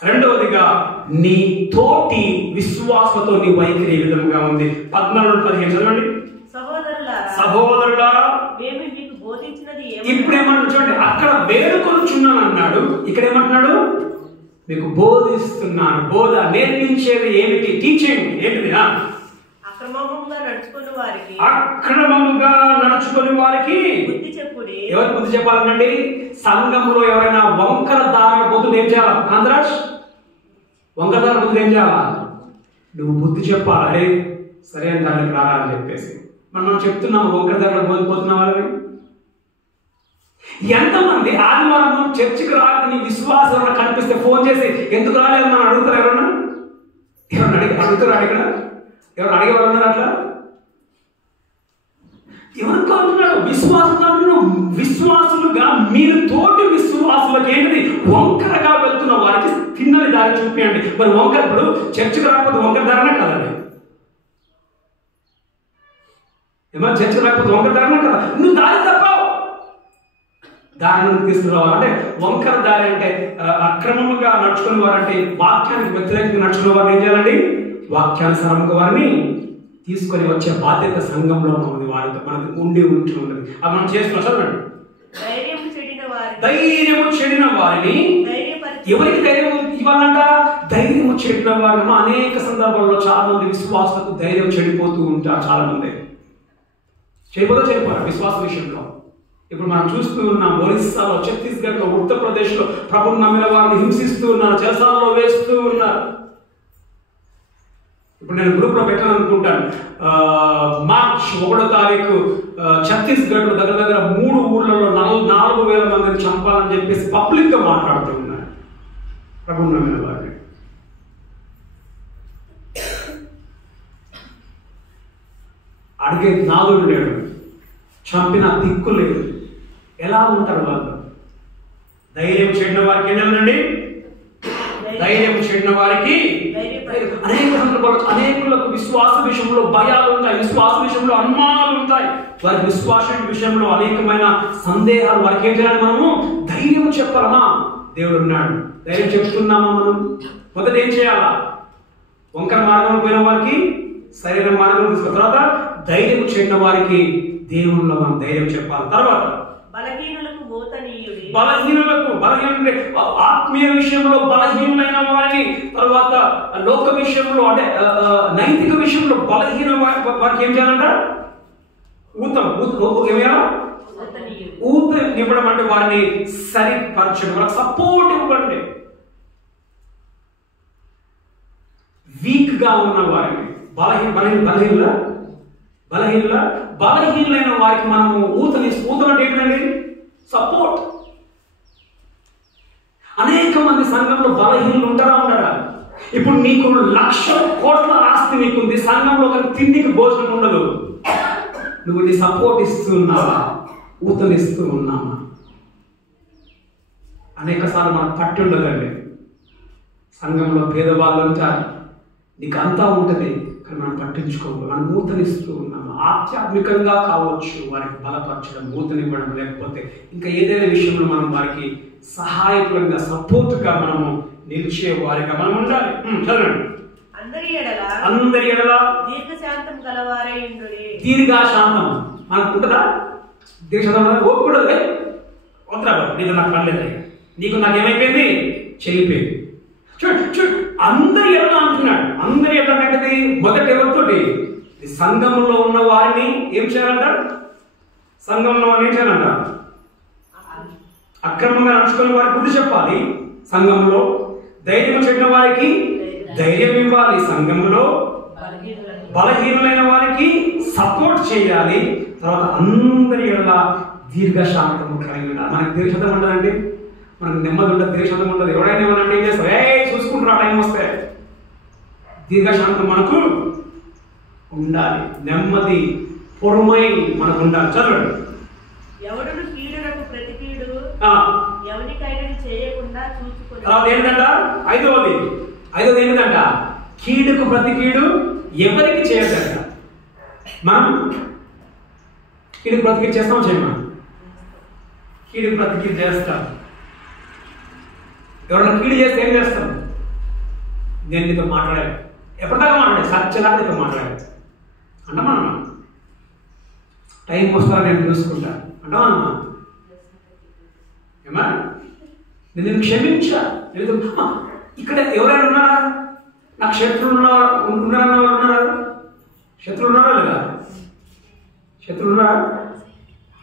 రెండవదిగా నీ తోటి విశ్వాసతో నీ వైఖరి ఏ విధంగా ఉంది? 14-15 చదవండి. సహోదరులారా మేము మీకు బోధించినది ఇప్పుడు ఏమంటున్నాడు చూడండి, అక్కడ వేడుకొనుచున్నాను అన్నాడు, ఇక్కడ ఏమంటున్నాడు? మీకు బోధిస్తున్నాను. బోధ నేర్పించేది ఏమిటి? టీచింగ్ ఏంటిది? అక్రమముగా నడుచుకుని వారికి బుద్ధి చెప్పుడి. ఎవరు బుద్ధి చెప్పాలండి? సంఘంలో ఎవరైనా వంకర దారి బుద్ధులు ఏం చేయాలి? కాంద్రాజ్ వంకర దారి బుద్ధులు ఏం చేయాలా? నువ్వు బుద్ధి చెప్పాలి. అరే సరే అని దానికి రారా అని చెప్పేసి మనం చెప్తున్నాము. వంకర దారిలో పోతున్నాం వాళ్ళని. ఎంతమంది ఆదివారం చర్చికి రాని విశ్వాసం కనిపిస్తే ఫోన్ చేసి ఎందుకు రాలేదు మనం అడుగుతారు? ఎవరన్నా అడుగుతారు? ఎవరు అడిగేవారు ఉన్నారు అట్లా? ఎవరితో అంటున్నాడు? విశ్వాసులుగా మీరు తోటి విశ్వాసులకు ఏంటిది? వంకరగా వెళ్తున్న వారికి తిన్నది దారి చూపించండి. మరి వంకర ఇప్పుడు చర్చికి రాకపోతే వంకర దారినే కదండి. ఏమన్నా చర్చికి రాకపోతే వంకర దారినే కదా? నువ్వు దారి తప్పావు, దారి నుండి తీసుకురావాలి. అంటే వంకర దారి అంటే అక్రమంగా నడుచుకునే వారంటే వాక్యానికి వ్యతిరేకంగా నడుచుకునే వారిని ఏం చేయాలండి? వాక్యానుసారంగా వారిని తీసుకొని వచ్చే బాధ్యత సంఘంలో ఉన్నది. వారితో మనకు ఉండి ఉన్నది. అది మనం చేస్తున్నాం. చదవండి. ధైర్యము చెడిన వారిని ఎవరికి ధైర్యం ఇవ్వాలంట? ధైర్యము చెడిన వారిని అనేక సందర్భాల్లో చాలా మంది విశ్వాసులకు ధైర్యం చెడిపోతూ ఉంటారు. చాలా మంది చెడిపోతారు విశ్వాస విషయంలో. ఇప్పుడు మనం చూస్తూ ఉన్నాం, ఒరిస్సాలో, ఛత్తీస్గఢ్లో, ఉత్తరప్రదేశ్లో ప్రభువును నమ్మిన వారిని హింసిస్తూ ఉన్నారు, చెరసాలలో వేస్తూ ఉన్నారు. ఇప్పుడు నేను గ్రూప్లో పెట్టాలనుకుంటాను. మార్చ్ 1వ తారీఖు ఛత్తీస్గఢ్లో దగ్గర 3 ఊర్లలో 4,000 మందిని చంపాలని చెప్పేసి పబ్లిక్గా మాట్లాడుతూ ఉన్నారు ప్రభువును నమ్మిన వారిని. అడిగే నాదుడు లేడు, చంపిన దిక్కు లేదు. ఎలా ఉంటారు వాళ్ళు? ధైర్యం చెడిన వారికి ఏంటండి? ధైర్యం చెడిన వారికి అనేక సందర్భాలు అనేకులకు విశ్వాస విషయంలో భయాలు ఉంటాయి, విశ్వాస విషయంలో అనుమానాలు ఉంటాయి. వారి విశ్వాసం విషయంలో అనేకమైన సందేహాలు. వారికి ఏం చేయాలి? మనము ధైర్యం చెప్పాలమా? దేవుడు ఉన్నాడు, ధైర్యం చెప్తున్నామా? మనం మొదట ఏం చేయాలా? వంకర మార్గంలో పోయిన వారికి సరైన మార్గంలో తీసుకున్న తర్వాత ధైర్యం చెడిన వారికి దేవుళ్ళలో మనం ధైర్యం చెప్పాలి. తర్వాత బలహీనులకు ఆత్మీయ విషయంలో బలహీనులైన వారిని, తర్వాత లోక విషయంలో అంటే నైతిక విషయంలో బలహీన వారికి ఏం చేయాలంట? ఊత ఇవ్వడం అంటే వారిని సరిపరచడం, వాళ్ళకి సపోర్ట్ ఇవ్వండి. వీక్ గా ఉన్న వారిని బలహీనులైన వారికి మనము ఊతనంటే ఏంటండి? సపోర్ట్. అనేక మంది సంఘంలో బలహీనులు ఉండరా? ఇప్పుడు నీకు 1,00,000 కోట్ల ఆస్తి నీకుంది, సంఘంలో తిండికి భోజనం ఉండదు. నువ్వు నీ సపోర్ట్ ఇస్తున్నావా? ఊతనిస్తూ ఉన్నావా? అనేక సార్లు మనకు పట్టి ఉండదండి. సంఘంలో పేదవాళ్ళు ఉంటారు, నీకు అంతా ఉంటుంది, కానీ మనం పట్టించుకోవాలి. మనం నూతనిస్తూ ఉన్నాము. ఆధ్యాత్మికంగా కావచ్చు వారికి బలపరచడం, నూతనివ్వడం, లేకపోతే ఇంకా ఏదైనా విషయంలో మనం వారికి సహాయకులంగా సపోర్ట్గా మనము నిలిచే వారిగా మనం ఉండాలి. చదవండి. అందరి ఎడల దీర్ఘశాంతం గలవారై ఉండుడి. దీర్ఘశాంతం మనకు ఉంటుందా? దీర్ఘశాంతం ఓపికూడదు. వద్దా నీకు నాకు పర్లేదు, నీకు నాకేమైపోయింది? చెల్లిపోయింది. చూడు అందరి ఎడల అంటున్నాడు. అందరి ఎడల అంటే మొదట ఎవరితోటి? సంఘంలో ఉన్న వారిని ఏం చేయాలంట? సంఘంలో ఏం చేయాలంట? అక్రమంగా నడుచుకునే వారికి బుద్ధి చెప్పాలి. సంఘంలో ధైర్యం చెడిన వారికి ధైర్యం ఇవ్వాలి. సంఘంలో బలహీనులైన వారికి సపోర్ట్ చేయాలి. తర్వాత అందరి ఎడల దీర్ఘశాంతము కలిగి ఉండాలి. మనకు దీర్ఘశాంతం ఉండదండి, మనకు నెమ్మది ఉండదు, దీర్ఘశాంతం ఉండదు. ఎవడైనా ఏమన్నా ఏం చేస్తారు? చూసుకుంటారు, టైం వస్తే. దీర్ఘశాంతం మనకు ఉండాలి. నెమ్మది, పొరుమై మనకు ఉండాలి. చదవండి. ఎవడును కీడునకు ప్రతి కీడు ఎవరికైనా చేయకుండా చూసుకొని. తర్వాత ఏంటంట? ఐదవది ఏంటంట? కీడుకు ప్రతి కీడు ఎవరికి చేయదంట. మనం కీడుకు ప్రతి కీడు చేస్తాం, చేయమా? కీడుకు ప్రతి కీడు చేస్తాం. ఎవరైనా కీడు చేస్తే ఏం చేస్తాం? నేను నీతో మాట్లాడాలి, ఎప్పటిదాకా మాట్లాడాలి, సత్యదాకా నీతో మాట్లాడాలి అంటామన్నా. టైం వస్తారా నేను చూసుకుంటా అంటామన్నా. ఏమా నేను క్షమించా. ఇక్కడ ఎవరైనా ఉన్నారా? నాకు శత్రువులు ఉన్నారా? శత్రువులు ఉన్నారా లేదా? శత్రువులు ఉన్నారా?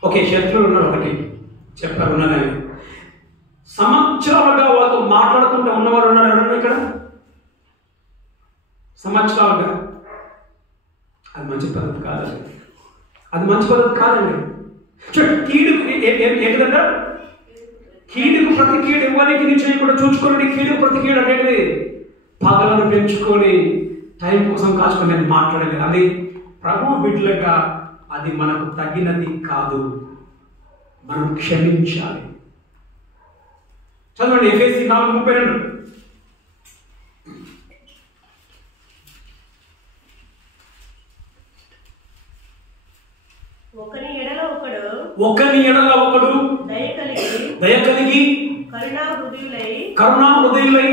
ఓకే, శత్రువులు ఉన్నారు. ఒకటి చెప్పారు ఉన్నారని. సంవత్సరాలుగా వాళ్ళతో మాట్లాడుకుంటూ ఉన్నవారు ఉన్నారు ఎవరన్నా ఇక్కడ? సంవత్సరాలుగా. అది మంచి పద్ధతి కాదండి. అది మంచి పద్ధతి కాదండి. చూడండి, ఏంటిదంట? కీడుకు ప్రతి కీడు ఇవ్వడానికి నీ చేయకుండా చూసుకొని కీడుకు ప్రతి కీడు అనేది పగలను పెంచుకొని టైం కోసం కాచుకొని నేను మాట్లాడలేదు. అది ప్రభు బిడ్డలుగా అది మనకు తగినది కాదు. మనం క్షమించాలి. చదవండి ఎఫెసీ 4:32. ఒకని ఎడల ఒకడు దయ కలిగి కరుణా హృదయులై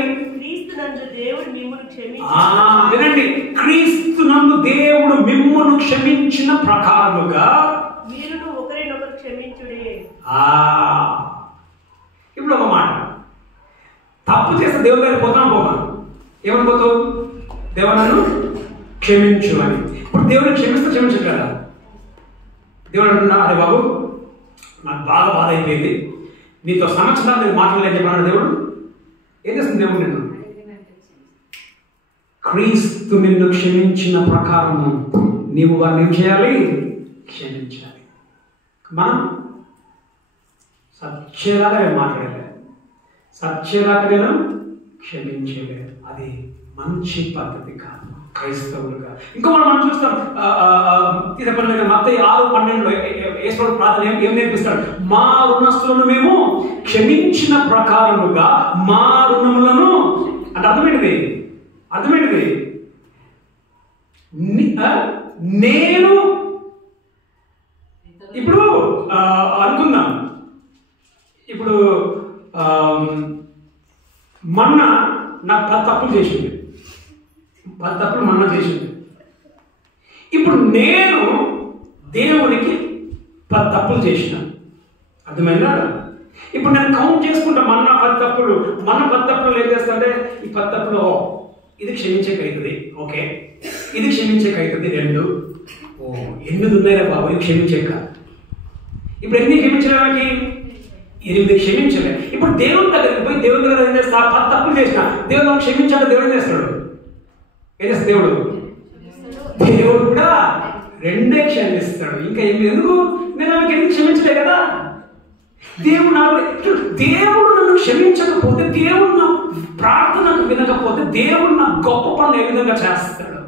వినండి, క్రీస్తునందు దేవుడు మిమ్మును క్షమించిన ప్రకారముగా మీరును ఒకరినొకరు క్షమించుడే. ఇప్పుడు ఒక మాట, తప్పు చేస్తే దేవుడి దగ్గర పోతాం పోమా, ఏమని పోతావు? దేవుడు నన్ను క్షమించు అని. ఇప్పుడు దేవుడిని క్షమిస్తే క్షమించదు కదా. దేవుడు అంటున్నా, అరే బాబు నాకు బాగా బాధ అయిపోయింది, నీతో సంవత్సరాలు నేను మాట్లాడలేని చెప్పాను. దేవుడు ఏం చేస్తుంది? దేవుడు నిన్ను క్రీస్తు నిన్ను క్షమించిన ప్రకారము నీవు వారిని ఏం చేయాలి? క్షమించాలి. మనం సత్యలాగా నేను మాట్లాడలేదు, సత్యలాగా నేను క్షమించలేదు. అది మంచి పద్ధతి కాదు క్రైస్తవులుగా. ఇంకో మనం చూస్తాం, మత్తయి 6:12 యేసుప్రభు ప్రార్థన ఏం నేర్పిస్తాడు? మా రుణస్తులను మేము క్షమించిన ప్రకారముగా మా రుణములను. అంటే అర్థమైనది నేను ఇప్పుడు అనుకుందాం, ఇప్పుడు మన్న నాకు 10 తప్పులు చేసింది, 10 తప్పులు మన్న చేసింది. ఇప్పుడు నేను దేవునికి 10 తప్పులు చేసిన. అర్థమైందా? ఇప్పుడు నేను కౌంట్ చేసుకుంటా, మన్న 10 తప్పులు, మన 10 తప్పులు ఏం చేస్తాంటే ఈ 10 తప్పులు ఇది క్షమించేకైతుంది, ఓకే, ఇది క్షమించేకైతుంది 2. 8 ఉన్నాయిరా బాబు, ఇది క్షమించేక. ఇప్పుడు ఎన్ని క్షమించడానికి? 8 క్షమించలే. ఇప్పుడు దేవుని దగ్గరికి పోయి దేవుని దగ్గర ఏం చేస్తా? 10 తప్పులు చేసిన దేవుడు క్షమించాడు. దేవుడు ఏం చేస్తాడు? ఏం చేస్తాడు? దేవుడు కూడా 2 క్షమిస్తాడు. ఇంకా ఎందుకు? నేను ఆమెకి ఎందుకు క్షమించలే కదా. దేవుడు నన్ను క్షమించకపోతే, దేవుడు నా ప్రార్థనకు వినకపోతే, దేవుడు నా గొప్ప పనులు ఏ విధంగా చేస్తాడు?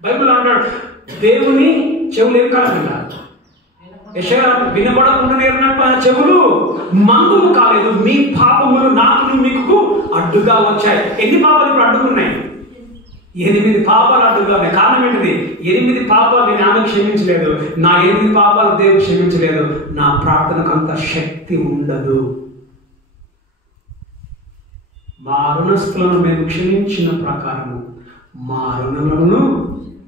బైబిల్ అంటాడు, దేవుని చెవులు ఏం కాదు, వినబడకుండా నేర్నట్టు ఆయన చెవులు మందులు కాలేదు, మీ పాపములు నాకు మీకు అడ్డుగా వచ్చాయి. ఎన్ని పాపాలు ఇప్పుడు అడ్డుకున్నాయి? 8 పాపాలు అడ్డుగా ఉన్నాయి. కారణం ఏంటిది? 8 పాపాలు నేను ఆమె క్షమించలేదు, నా 8 పాపాలు దేవుడు క్షమించలేదు, నా ప్రార్థనకు అంత శక్తి ఉండదు. మా రుణస్తులను మేము క్షమించిన ప్రకారము మా రుణములను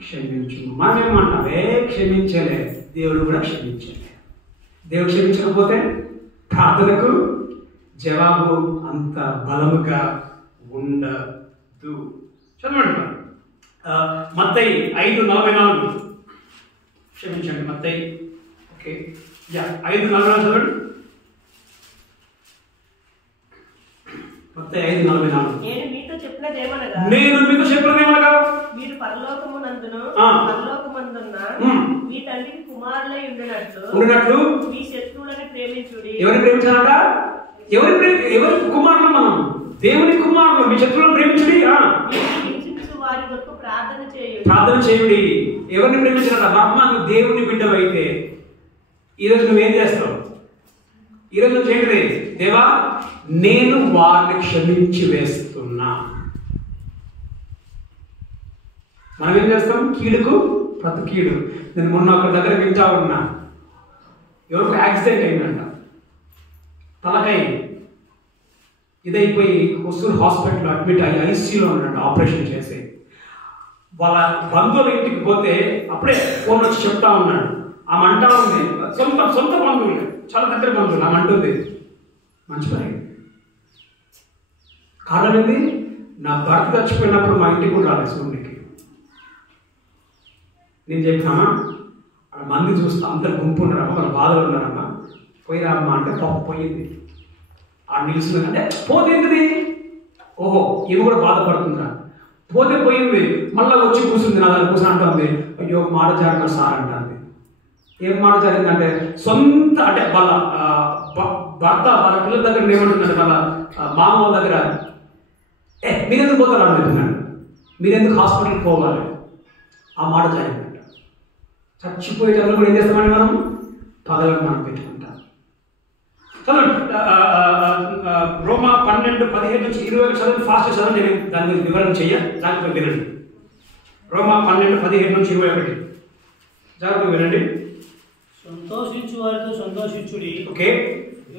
క్షమించు. మనం ఏమంటావే? క్షమించలే, దేవుడు కూడా క్షమించలే. దేవుడు క్షమించకపోతే ప్రార్థనకు జవాబు అంత బలముగా ఉండదు. చదవండి మత్తయి 5:44. క్షమించండి, మత్తయి 5:44 చదవండి. మత్తయి 5:44. నేను మీతో చెప్పినదేమనగా మీరు పరలోకమునందును పరలోకమందున్న మీ తండ్రికి కుమారులై ఉండినట్లు మీ శత్రువులను ప్రేమించుడి. ఎవరిని ప్రేమించాలట? ఎవరి కుమారులు? మనం దేవుని కుమారులు. మీ శత్రువులను ప్రేమించుడి. వారి కొరకు ప్రార్థన చేయుడి. ఎవరిని ప్రేమించాలట? నువ్వు దేవుని బిడ్డవైతే ఈరోజు నువ్వేం చేస్తావు? ఈరోజు నువ్వు చేయండి, దేవా నేను వారిని క్షమించి వేస్తున్నా. మనం ఏం చేస్తాం? కీడుకు ప్రతి కీడు. నేను మొన్న ఒకరి దగ్గర వింటా ఉన్నా, ఎవరికి యాక్సిడెంట్ అయిందంట, తలకాయ ఇదైపోయి హొసూరు హాస్పిటల్లో అడ్మిట్ అయ్యి ఐసీయూలో ఉన్నాడు ఆపరేషన్ చేసి. వాళ్ళ బంధువుల ఇంటికి పోతే అప్పుడే ఫోన్ వచ్చి చెప్తా ఉన్నాడు. ఆమె అంటా ఉంది, సొంత బంధువులు, చాలా దగ్గర బంధువులు. ఆమె అంటుంది, మంచి పని. కారణం ఏంది? నా భర్త చచ్చిపోయినప్పుడు మా ఇంటికి కూడా రాలేదు సూర్యుడికి. నేను చెప్పినామా అక్కడ మంది చూస్తా, అందరు గుంపు ఉన్నారమ్మా, వాళ్ళ బాధలు ఉన్నారమ్మా, పోయిరామ్మా అంటే పోయింది. ఆ నిలుస్తుంది అంటే పోతే ఏంటిది? ఓహో ఇవి కూడా బాధపడుతుందా? పోతే పోయింది. మళ్ళీ వచ్చి కూర్చుంది, నా దగ్గర కూర్చొని అంటుంది, అయ్యో మాట జారిన సార్ అంటుంది. ఏం మాట జరిగిందంటే సొంత అంటే వాళ్ళ భర్త వాళ్ళ పిల్లల దగ్గర ఏమంటున్నాడు, వాళ్ళ మామ వాళ్ళ దగ్గర మీరెందుకు పోతారు అని చెప్తున్నాడు, మీరెందుకు హాస్పిటల్కి పోవాలి. ఆ మాట జరిగిందంట. చచ్చిపోయేటప్పుడు కూడా ఏం చేస్తామండి మనం? పగలకు మనం పెట్టుకుంటాం. రోమా 12:17-20 చదవండి, ఫాస్ట్ చదవండి. నేను దాని మీద వివరణ జాగ్రత్తగా వినండి. రోమా 12:17-21 జాగ్రత్తగా వినండి. సంతోషించు వారితో సంతోషించుడి, ఓకే.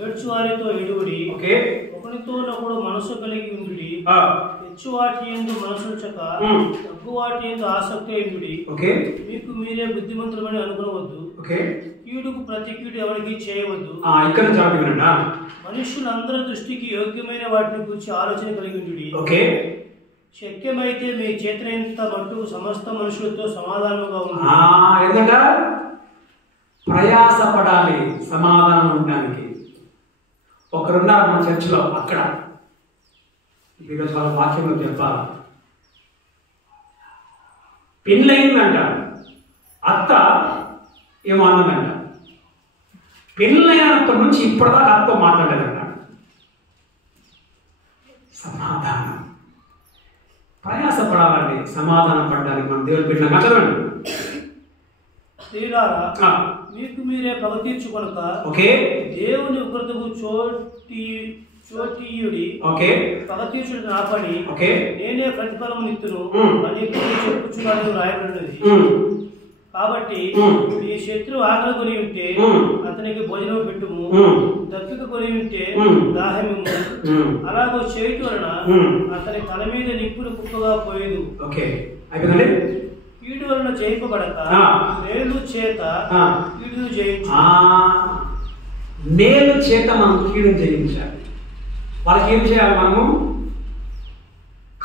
ఏడ్చు వారితో ఏడువుడి, ఓకే. ఒకరితో ఒకడు మనసు కలిగి ఉండుడి, హెచ్చు వాటి యందు మనసుంచక తగ్గు వాటి యందు ఆసక్తి ఉండుడి. ఓకే. మీకు మీరే బుద్ధిమంతులమని అనుకోవద్దు. ఓకే. కీడుకు ప్రతి కీడు ఎవరికి చేయవద్దు. ఇక్కడ జాగ్రత్తగా వినండి. మనుషులందరి దృష్టికి యోగ్యమైన వాటిని గురించి ఆలోచన కలిగి ఉండుడి. ఓకే. శక్యమైతే మీ చేతనైనంత మట్టుకు సమస్త మనుషులతో సమాధానంగా ఉంది. ఎందుకంటే ప్రయాసపడాలి సమాధానం ఉండడానికి. ఒకరున్నారు మన చర్చిలో, అక్కడ ఈరోజు వాళ్ళ వాక్యంలో చెప్పాలి. పెళ్ళయిందంట, అత్త ఏమో అన్నదంట. పెళ్ళైనప్పటి నుంచి ఇప్పటిదాకా అత్తతో మాట్లాడేదంట. సమాధానం, ప్రయాసపడాలండి సమాధానం పడడానికి. మనం దేవుడు పెట్టిన చదవండి. స్త్రీలారా, మీకు మీరే పగ తీర్చుకొనక దేవుని ఉగ్రతకు చోటీయుడి. పగ తీర్చుడు నా పని, నేనే ప్రతిఫలం నిత్తును అని చెప్పుచున్నాను రాయబడినది. కాబట్టి నీ శత్రువు ఆకలి కొని ఉంటే అతనికి భోజనం పెట్టుము, దప్పిక కొని ఉంటే దాహమిమ్ము. అలాగో చేయటం వలన అతని తల మీద నిప్పులు కుక్కగా పోయేదు. కీడు వలన జయింపబడక మేలు చేత కీడును జయించు. మేలు చేత మనం కీడును జయించాలి. వాళ్ళకి ఏం చేయాలి? మనము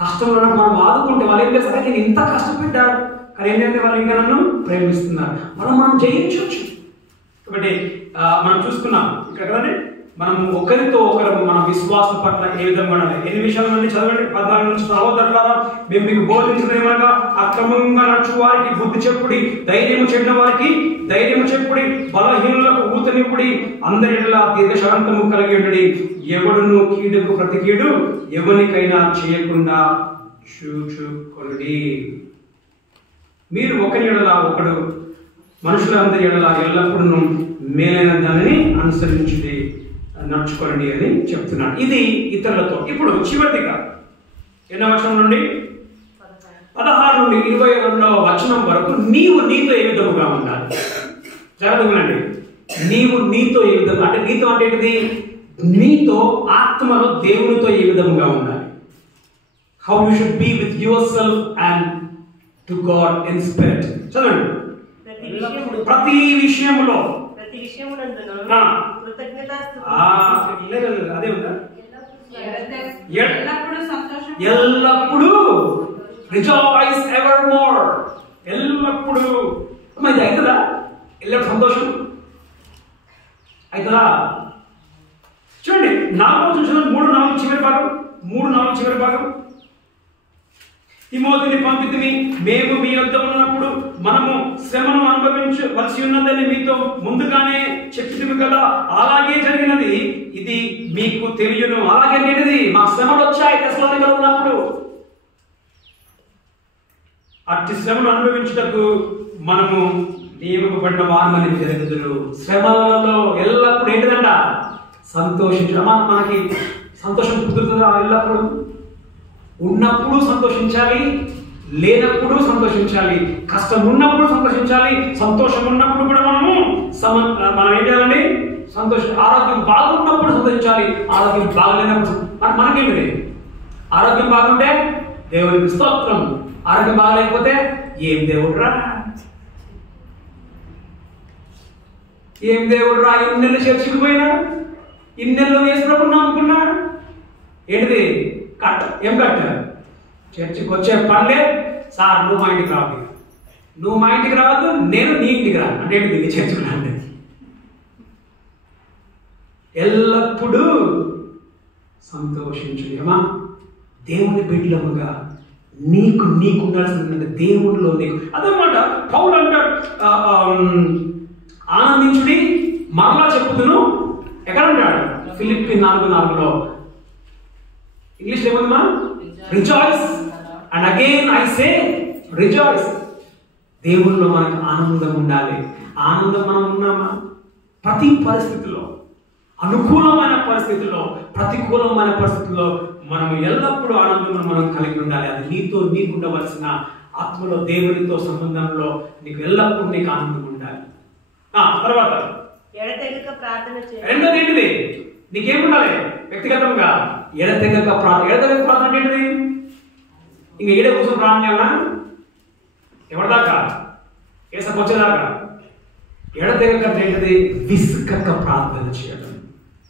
కష్టంలో మనం ఆదుకుంటే వాళ్ళు ఏం చేస్తారు? నేను ఇంత కష్టపెట్టాడు కానీ ఏంటంటే వాళ్ళు ఇంకా నన్ను ప్రేమిస్తున్నారు, మనం జయించవచ్చు. కాబట్టి మనం చూసుకున్నాం ఇక్కడ కదండి, మనం ఒకరితో ఒకరు మన విశ్వాసం పట్ల ఏ విధంగా ఉండాలి. ఎన్ని విషయాల నుండి చదవండి. 14 నుంచి సహోదరులారా, మేము మీకు బోధించినమనగా అక్రమంగా నడుచు వారికి బుద్ధి చెప్పుడి, ధైర్యము చెడ్డ వారికి ధైర్యము చెప్పుడి, బలహీనులకు ఊతనిప్పుడి, అందరిలా దీర్ఘశాంతము కలిగి ఉండి, ఎవడును కీడుకు ప్రతి కీడు ఎవరికైనా చేయకుండా చూచుకొనుడి. మీరు ఒకరి ఎడల ఒకడు మనుషులందరి ఎడల ఎల్లప్పుడూ మేలైన దానిని అనుసరించి నడుచుకోండి అని చెప్తున్నాడు. ఇది ఇతరులతో. ఇప్పుడు చివరిగా 8వ వచనం నుండి 16 నుండి 22వ వచనం వరకు నీవు నీతో ఏ విధముగా ఉండాలి. జరగదునండి, నీవు నీతో ఏ విధంగా అంటే నీతో అంటే ఏంటిది? నీతో ఆత్మలో దేవునితో ఏ విధముగా ఉండాలి. How you should be with yourself and to God in spirit. చదవండి. ప్రతి విషయంలో అదే ఉందా? ఎల్లప్పుడూ రిజాయిస్ ఎవర్ మోర్. ఎల్లప్పుడూ ఇది అవుతుందా? ఎల్లప్పుడు సంతోషం అవుతుందా? చూడండి 4 చూడండి, 3-4 చివరి భాగం, 3-4 చివరి భాగం. తిమోతిని పంపితిని, మేము మీ యొద్ద ఉన్నప్పుడు మనము శ్రమను అనుభవించవలసి ఉన్నదని మీతో ముందుగానే చెప్పితివి కదా, అలాగే జరిగినది. ఇది మీకు తెలియను. అలాగే నేటిది మా శ్రమలు వచ్చాయి తెస్సలోనికలో ఉన్నప్పుడు. అట్టి శ్రమను అనుభవించుటకు మనము నియమింపబడిన వారమని జరుగుతురు. శ్రమలలో ఎల్లప్పుడు ఏంటిదంట? సంతోషించడం. మనకి సంతోషం కుదురుతుందా? ఎల్లప్పుడు ఉన్నప్పుడు సంతోషించాలి, లేనప్పుడు సంతోషించాలి. కష్టం ఉన్నప్పుడు సంతోషించాలి, సంతోషం ఉన్నప్పుడు కూడా మనం ఏం చేయాలండి? ఆరోగ్యం బాగున్నప్పుడు సంతోషించాలి, ఆరోగ్యం బాగలేనప్పుడు మనకేమిటి? ఆరోగ్యం బాగుంటే దేవునికి స్తోత్రం, ఆరోగ్యం బాగలేకపోతే ఏం దేవుడురా, ఏం దేవుడురా, ఇన్నెళ్ళు చర్చికి పోయినాడు, ఇన్నెళ్ళు యేసుప్రభుని నమ్ముకున్నాడు, ఏంటిది కట్ట, ఏం కట్ట? చర్చికి వచ్చే పనిలే సార్, నువ్వు మా ఇంటికి రావద్దు, నువ్వు మా ఇంటికి రావద్దు, నేను నీ ఇంటికి రా అంటే ఏంటిది? చర్చికి రాండి. ఎల్లప్పుడూ సంతోషించు ఏమా దేవుని బిడ్డలముగా నీకు ఉండాల్సిన దేవుడిలో నీకు అదనమాట. పౌలు అంటాడు ఆనందించుడి, మరలా చెప్పుదును. ఎక్కడ ఉంటాడు? ఫిలిప్పీ 4:4లో. ఇంగ్లీష్ ఏముందమ్మా? Rejoice and again I say rejoice. దేవుళ్ళలో మనకు ఆనందం ఉండాలి. ఆనందం మనం ఉన్నామా? ప్రతి పరిస్థితిలో, అనుకూలమైన పరిస్థితుల్లో, ప్రతికూలమైన పరిస్థితుల్లో మనం ఎల్లప్పుడూ ఆనందం మనం కలిగి ఉండాలి. అది నీకు ఉండవలసిన ఆత్మలో దేవునితో సంబంధంలో నీకు ఎల్లప్పుడూ నీకు ఆనందం ఉండాలి. తర్వాత రెండోది ఏంటిది? నీకేముండాలి వ్యక్తిగతంగా? ఎడతెగక ప్రార్థన ఏంటిది? ఇంకా ఏడే కూర్చొని ప్రార్థన చేయాలా? ఎవరిదాకా? ఏసకు వచ్చేదాకా. ఎడతెగక ఏంటిది? విసుకక ప్రార్థన చేయడం.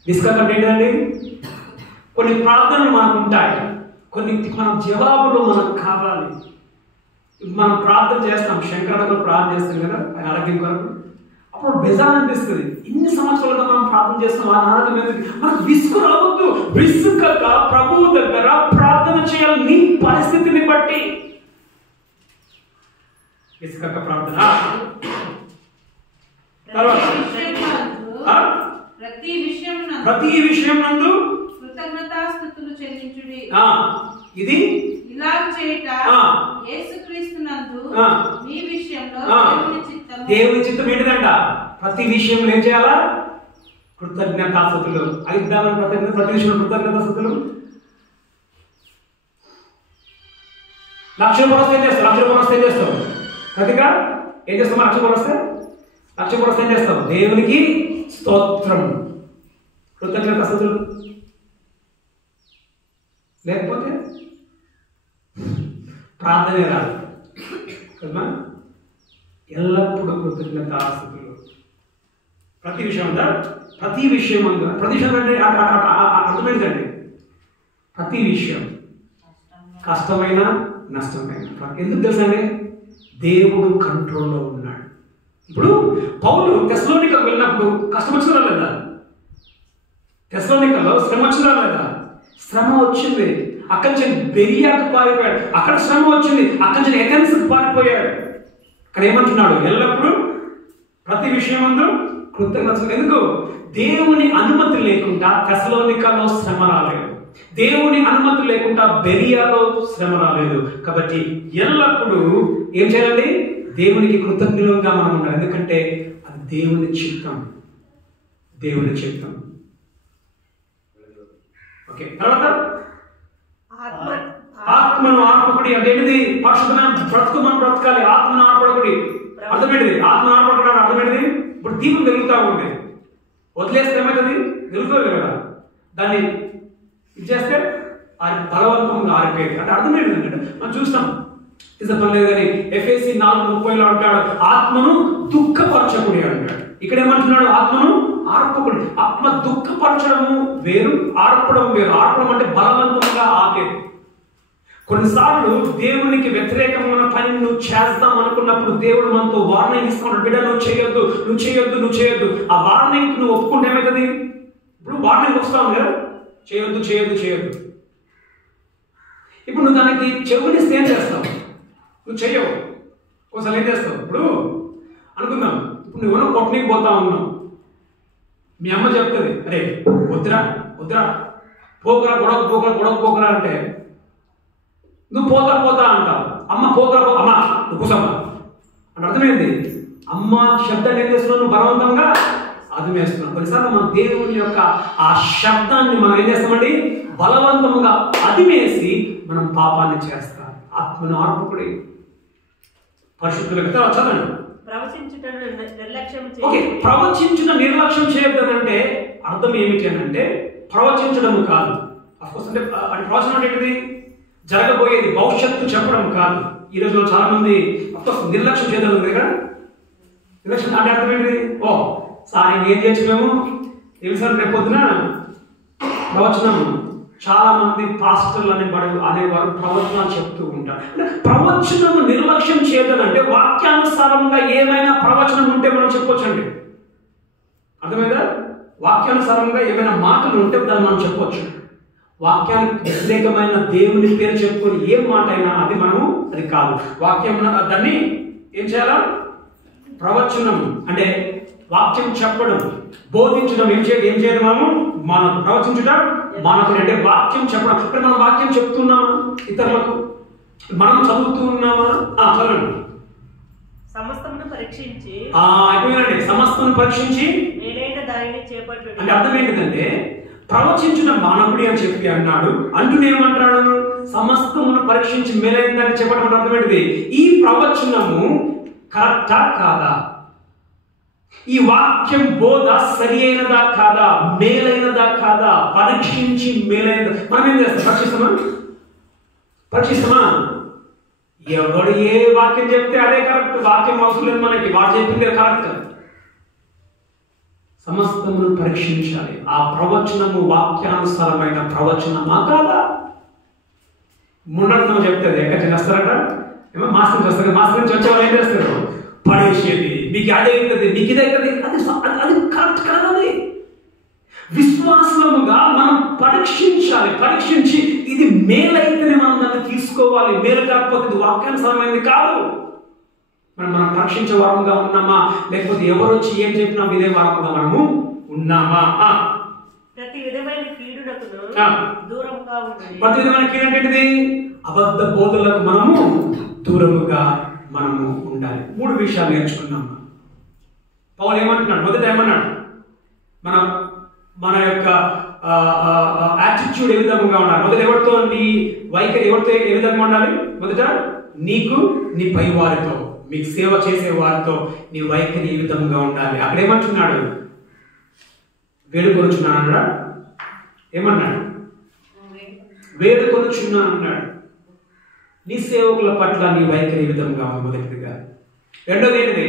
విసుకక ఏంటండి? కొన్ని ప్రార్థనలు మనకు ఉంటాయి, కొన్ని మన జవాబులు మనకు కావాలి. మనం ప్రార్థన చేస్తాం, శంకరనగర్ ప్రార్థన చేస్తాం కదా ఆరోగ్యం కొరకు. అప్పుడు బెజార్ అనిపిస్తుంది, ఇన్ని సంవత్సరాలుగా మనం ప్రార్థన చేస్తాం, ఆ ఆరోగ్యం మనకు విసుగు రావద్దు. విసుకక ప్రభువు దగ్గర ప్రార్థన చేయాలి నీ పరిస్థితిని బట్టి. విసుకక ప్రార్థన. తర్వాత ప్రతి విషయం నందు కృతజ్ఞతాస్తుతులు చెల్లించుడి. ఇది ఇలా చేయట యేసుక్రీస్తునందు మీ విషయంలో దేవుని చిత్తం ఏంటిదంట? ప్రతి విషయంలో ఏం చేయాలా? కృతజ్ఞతాస్తుతులు. అయిద్దామని ప్రతి విషయంలో కృతజ్ఞతాస్తుతులు. లక్ష రూపాయలు ఏం చేస్తావు? ఏం చేస్తావు? ప్రతిగా ఏం చేస్తావు? లక్ష రూపాయలు ఏం చేస్తావు? దేవునికి స్తోత్రం, కృతజ్ఞతాస్తుతులు. లేకపోతే ప్రార్థనే రాదు కదా. ఎల్లప్పుడూ కృతజ్ఞతాస్తుతులు. ప్రతి విషయం అంటే అర్థమైందండి. ప్రతి విషయం కష్టమైన నష్టమైన ఎందుకు తెలుసండి? దేవుడు కంట్రోల్లో ఉన్నాడు. ఇప్పుడు పౌలు తెస్సలోనికకు వెళ్ళినప్పుడు కష్టం వచ్చినా లేదా? తెస్సలోనికలో శ్రమ వచ్చినా లేదా? శ్రమ వచ్చింది. అక్కడి నుంచి బెరియాకు పారిపోయాడు, అక్కడ శ్రమ వచ్చింది. అక్కడి నుంచి ఎథెన్స్కి పారిపోయాడు. అక్కడ ఏమంటున్నాడు? ఎల్లప్పుడూ ప్రతి విషయం ముందు కృతజ్ఞతలు. ఎందుకు? దేవుని అనుమతి లేకుండా తెస్సలోనికలో శ్రమ రాలేదు, దేవుని అనుమతి లేకుండా బెరియాలో శ్రమ రాలేదు. కాబట్టి ఎల్లప్పుడూ ఏం చేయాలి? దేవునికి కృతజ్ఞులుగా మనం ఉండాలి. ఎందుకంటే అది దేవుని చిత్తం. ఓకే. తర్వాత ఆత్మను ఆర్పకుడి అంటే ఏంటిది? పరిశుద్ధమైన బ్రతుకు మనం బ్రతకాలి. ఆత్మను ఆర్పకుడి అర్థమేంటిది? ఆత్మను ఆర్పకడం అర్థమేంటిది? ఇప్పుడు దీపం వెలుగుతా ఉంది, వదిలేస్తే ఏమవుతుంది? వెలుగుతుంది కదా. దాన్ని ఇది చేస్తే అది బలవంతంగా ఆరిపోయేది అంటే అర్థమేంటిది? అంటే మనం చూస్తాం, పనిలేదు కానీ ఎఫెసీ 4:30లో అంటాడు ఆత్మను దుఃఖపరచకుడి అంటాడు. ఇక్కడ ఏమంటున్నాడు? ఆత్మను ఆర్పకుడి. ఆత్మ దుఃఖపరచడము వేరు, ఆర్పడం వేరు. ఆర్పడం అంటే బలవంతంగా ఆపేది. కొన్నిసార్లు దేవునికి వ్యతిరేకమైన పని నువ్వు చేద్దాం అనుకున్నప్పుడు దేవుడు మనతో వార్నింగ్ ఇస్తున్నాడు. బిడ్డ నువ్వు చేయొద్దు. ఆ వార్నింగ్ నువ్వు ఒప్పుకుంటే ఏమవుతుంది? ఇప్పుడు వార్నింగ్ వస్తా ఉంది కదా, చేయొద్దు. ఇప్పుడు నువ్వు దానికి చెవునిస్తే ఏం చేస్తావు? నువ్వు చెయ్యవు. ఒకసారి ఏం చేస్తావు? ఇప్పుడు అనుకుందాం, ఇప్పుడు నువ్వు కొట్టనికి పోతా ఉన్నావు, మీ అమ్మ చెప్తుంది అరే వద్దురా పోకరా గొడవ అంటే నువ్వు పోతా అంటావు. అమ్మ అమ్మ నువ్వు కూసమ్మా అంటే అర్థమైంది? అమ్మ శబ్దాన్ని ఏం చేస్తున్నావు? నువ్వు బలవంతంగా అదిమేస్తున్నావు. కొన్నిసార్లు మన దేవుని యొక్క ఆ శబ్దాన్ని మనం ఏం చేస్తామండి? బలవంతంగా అదిమేసి మనం పాపాన్ని చేస్తాం. ఆత్మను ఆర్పకుడి పరిశుద్ధులకు చదవండి. ప్రవచించుట నిర్లక్ష్యం చేయొద్దనంటే అర్థం ఏమిటి అని అంటే ప్రవచించడం కాదు. అఫ్కోర్స్ అంటే ప్రవచనం అంటే ఏంటిది? జరగబోయేది భవిష్యత్తు చెప్పడం కాదు. ఈ రోజు చాలా మంది అఫ్కోర్స్ నిర్లక్ష్యం చేయడం కదా. నిర్లక్ష్యం అంటే అర్థం ఏంటిది? ఓ సార్ ఏం చేయొచ్చు మేము తెలుసా రేపొద్దున ప్రవచనం. చాలా మంది పాస్టర్లు అనేవారు ప్రవచనాలు చెప్తూ ఉంటారు. ప్రవచనము నిర్లక్ష్యం చేయదంటే వాక్యానుసారంగా ఏమైనా ప్రవచనం ఉంటే మనం చెప్పొచ్చండి. అర్థమైందా? వాక్యానుసారంగా ఏమైనా మాటలు ఉంటే దాన్ని మనం చెప్పొచ్చు. వాక్యానికి వ్యతిరేకమైన దేవుని పేరు చెప్పుకొని ఏం మాట అయినా అది కాదు. వాక్యం దాన్ని ఏం చేయాలా? ప్రవచనం అంటే వాక్యం చెప్పడం, బోధించడం. ఏం చేయాలి? మనం ప్రవచించుట మనకు అంటే వాక్యం చెప్పడం. అంటే మనం వాక్యం చెప్తున్నామా ఇతరులకు? మనం చదువుతూ ఉన్నామా? చదవండి. సమస్తమును పరీక్షించి సమస్తమును పరీక్షించి మేలైన దానిని చేపట్టు. అంటే అర్థం ఏంటిదంటే ప్రవచించిన మానవుడి అని చెప్పి అన్నాడు. అంటూనేమంటాడు? సమస్తమును పరీక్షించి మేలైన దాన్ని చేపట్టడం. అర్థం ఏంటిది? ఈ ప్రవచనము కరెక్టా కాదా? ఈ వాక్యం బోధ సరి అయినదా కాదా? మేలైనదా కాదా? పరీక్షించి మేలైనదా. మనం ఏం చేస్తాం? పరీక్షిస్తామా? ఎవడు ఏ వాక్యం చెప్తే అదే కరెక్ట్. వాక్యం అవసరం లేదు మనకి. వాడు చెప్పిందే కరెక్ట్. సమస్తమును పరీక్షించాలి. ఆ ప్రవచనము వాక్యానుసారమైన ప్రవచనమా కాదా? ముండటం చెప్తే ఎక్కడ చేస్తారట? ఏమో మాస్టర్ చేస్తారు. మాస్టర్ నుంచి వచ్చేవాళ్ళు ఏం చేస్తారు? పడేసేది. మీకు అదే అవుతుంది, మీకు ఇదే అవుతుంది. అది కరెక్ట్ కాదది. విశ్వాసముగా మనం పరీక్షించాలి. పరీక్షించి ఇది మేలైతేనే మనం దాన్ని తీసుకోవాలి. మేలు కాకపోతే ఇది వాక్యానుసారమైనది కాదు. మనం పరీక్షించే వారంగా ఉన్నామా, లేకపోతే ఎవరు వచ్చి ఏం చెప్పినా ఇదే వారంగా మనము ఉన్నామా? ప్రతి విధమైన కీడునకును దూరంగా ఉండాలి. ప్రతి విధమైన కీడు అంటే అబద్ధ బోధలకు మనము దూరముగా మనము ఉండాలి. 3 విషయాలు నేర్చుకున్నాం. పౌలు ఏమంటున్నాడు? మొదట ఏమన్నాడు? మన యొక్క యాటిట్యూడ్ ఏ విధంగా ఉండాలి? మొదట ఎవరితో నీ వైఖరి ఎవరితో ఏ విధంగా ఉండాలి? మొదట నీకు నీ పై వారితో, మీకు సేవ చేసే వారితో నీ వైఖరి ఏ విధంగా ఉండాలి? అక్కడ ఏమంటున్నాడు? వేడుకొనుచున్నాను అన్నాడా? ఏమన్నాడు? వేడుకొనుచున్నాను అన్నాడు. నీ సేవకుల పట్ల నీ వైఖరి ఏ విధంగా ఉంది? మొదటిగా. రెండోది ఏంటిది?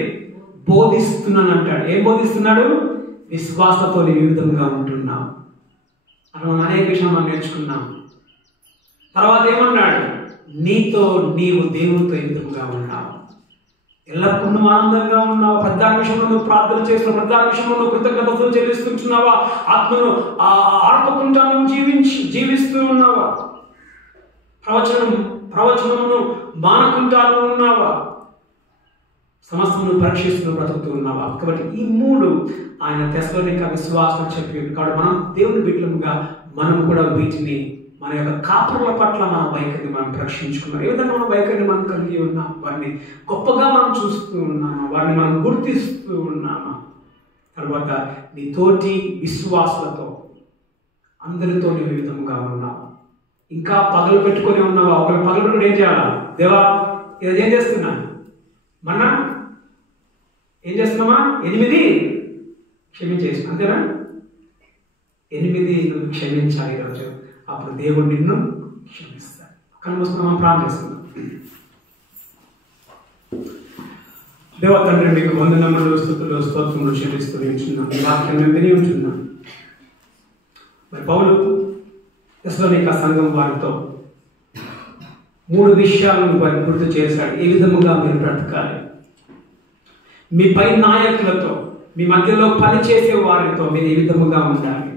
బోధిస్తున్నాను అంటాడు. ఏం బోధిస్తున్నాడు? విశ్వాసతో నీ విధంగా ఉంటున్నావు. అక్కడ మనం అనేక విషయాలు మనం నేర్చుకున్నాం. తర్వాత ఏమన్నాడు? నీతో నీవు దేవునితో ఏ విధంగా ఉన్నావు? ఎల్లప్పుడూ ఆనందంగా ఉన్నావా? ప్రధాన విషయంలో నువ్వు ప్రార్థన చేస్తున్నావు. ప్రధాన విషయంలో నువ్వు కృతజ్ఞతలు చెల్లిస్తుంటున్నావా? ఆత్మను ఆర్పకుండా నువ్వు జీవిస్తూ ఉన్నావా? ప్రవచనమును మానకుంటాను ఉన్నావా? సమస్తమును పరీక్షిస్తూ బ్రతుకుతూ ఉన్నావా? కాబట్టి ఈ 3 ఆయన తెస్సలోనిక విశ్వాసం చెప్పి కాబట్టి మనం దేవుని బిడ్డలుగా మనం కూడా వీటిని మన యొక్క కాపురుల పట్ల మన వైఖరిని మనం రక్షించుకున్నాం. ఏ విధంగా మన వైఖరిని మనం కలిగి ఉన్నాం? వారిని గొప్పగా మనం చూస్తూ ఉన్నామా? వారిని మనం గుర్తిస్తూ ఉన్నామా? తర్వాత నీ తోటి విశ్వాసులతో అందరితో నువ్వు ఈ విధంగా ఉన్నావా? ఇంకా పగలు పెట్టుకొని ఉన్నావా? ఒకరు పగలు పెట్టుకుని ఏం చేయాలా? దేవా ఇది ఏం చేస్తున్నా? మన ఏం చేస్తున్నామా? 8 క్షమించేసి, అంతేనా? 8 నువ్వు క్షమించాలి ఈరోజు. అప్పుడు దేవుడు నిన్ను క్షమిస్తాడు. కనుమూసుకున్నామా? ప్రార్థిస్తున్నాం. దేవ తండ్రి, మీకు వందనములు, స్తుతులు, స్తోత్రములు చెల్లిస్తూ ఉంటున్నాం. ఈ వాక్యం మేము విని ఉంటున్నాం. మరి పౌలు తెస్సలోనిక సంఘం వారితో 3 విషయాలను వారి గుర్తు చేశాడు. ఏ విధముగా మీరు బ్రతకాలి? మీ పై నాయకులతో, మీ మధ్యలో పనిచేసే వారితో మీరు ఏ విధముగా ఉండాలి?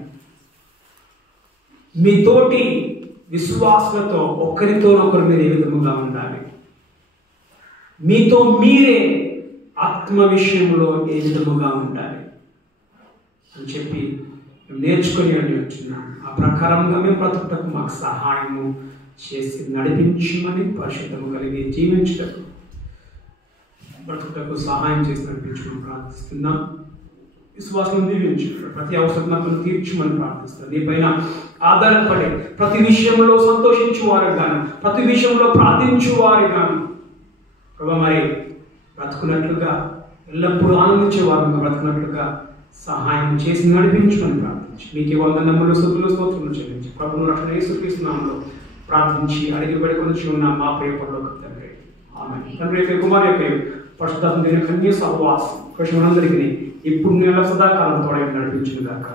మీ తోటి విశ్వాసులతో ఒకరితోనొకరు మీరు ఏ విధముగా ఉండాలి? మీతో మీరే ఆత్మ విషయంలో ఏ విధముగా ఉండాలి అని చెప్పి మేము నేర్చుకొని వచ్చినాం. ఆ ప్రకారంగా మేము బ్రతుకుటకు మాకు సహాయము చేసి నడిపించమని, పరిశుద్ధము కలిగి జీవించుటకు బ్రతుకుటకు సహాయం చేసి నడిపించమని ప్రార్థిస్తున్నాం. విశ్వాసం దీవించు, ప్రతి అవసరతను తీర్చుమని ప్రార్థిస్తాను. నీ పైన ఆధారపడి ప్రతి విషయంలో సంతోషించు వారు గాను, ప్రతి విషయంలో ప్రార్థించు వారు గాను ప్రభు మరి బ్రతుకున్నట్లుగా ఎల్లప్పుడూ ఆనందించే వారు బ్రతికినట్లుగా సహాయం చేసి నడిపించుకొని ప్రార్థించి మీకు వందనములు స్తుతులు స్తోత్రములు చెల్లించి ప్రభువును రక్షణ యేసుక్రీస్తు నామములో ప్రార్థించి అడిగి పెడుకొని ఉన్న మా ప్రియ పరలోకపు తండ్రి ఆమేన్. తండ్రి యొక్క కుమారు యొక్క పరిశుద్ధాత్మ దేవుని కన్య సహవాసం కృష్ణులందరికీ ఇప్పుడు నెల సదాకాలం తోడై నడిపించును గాక.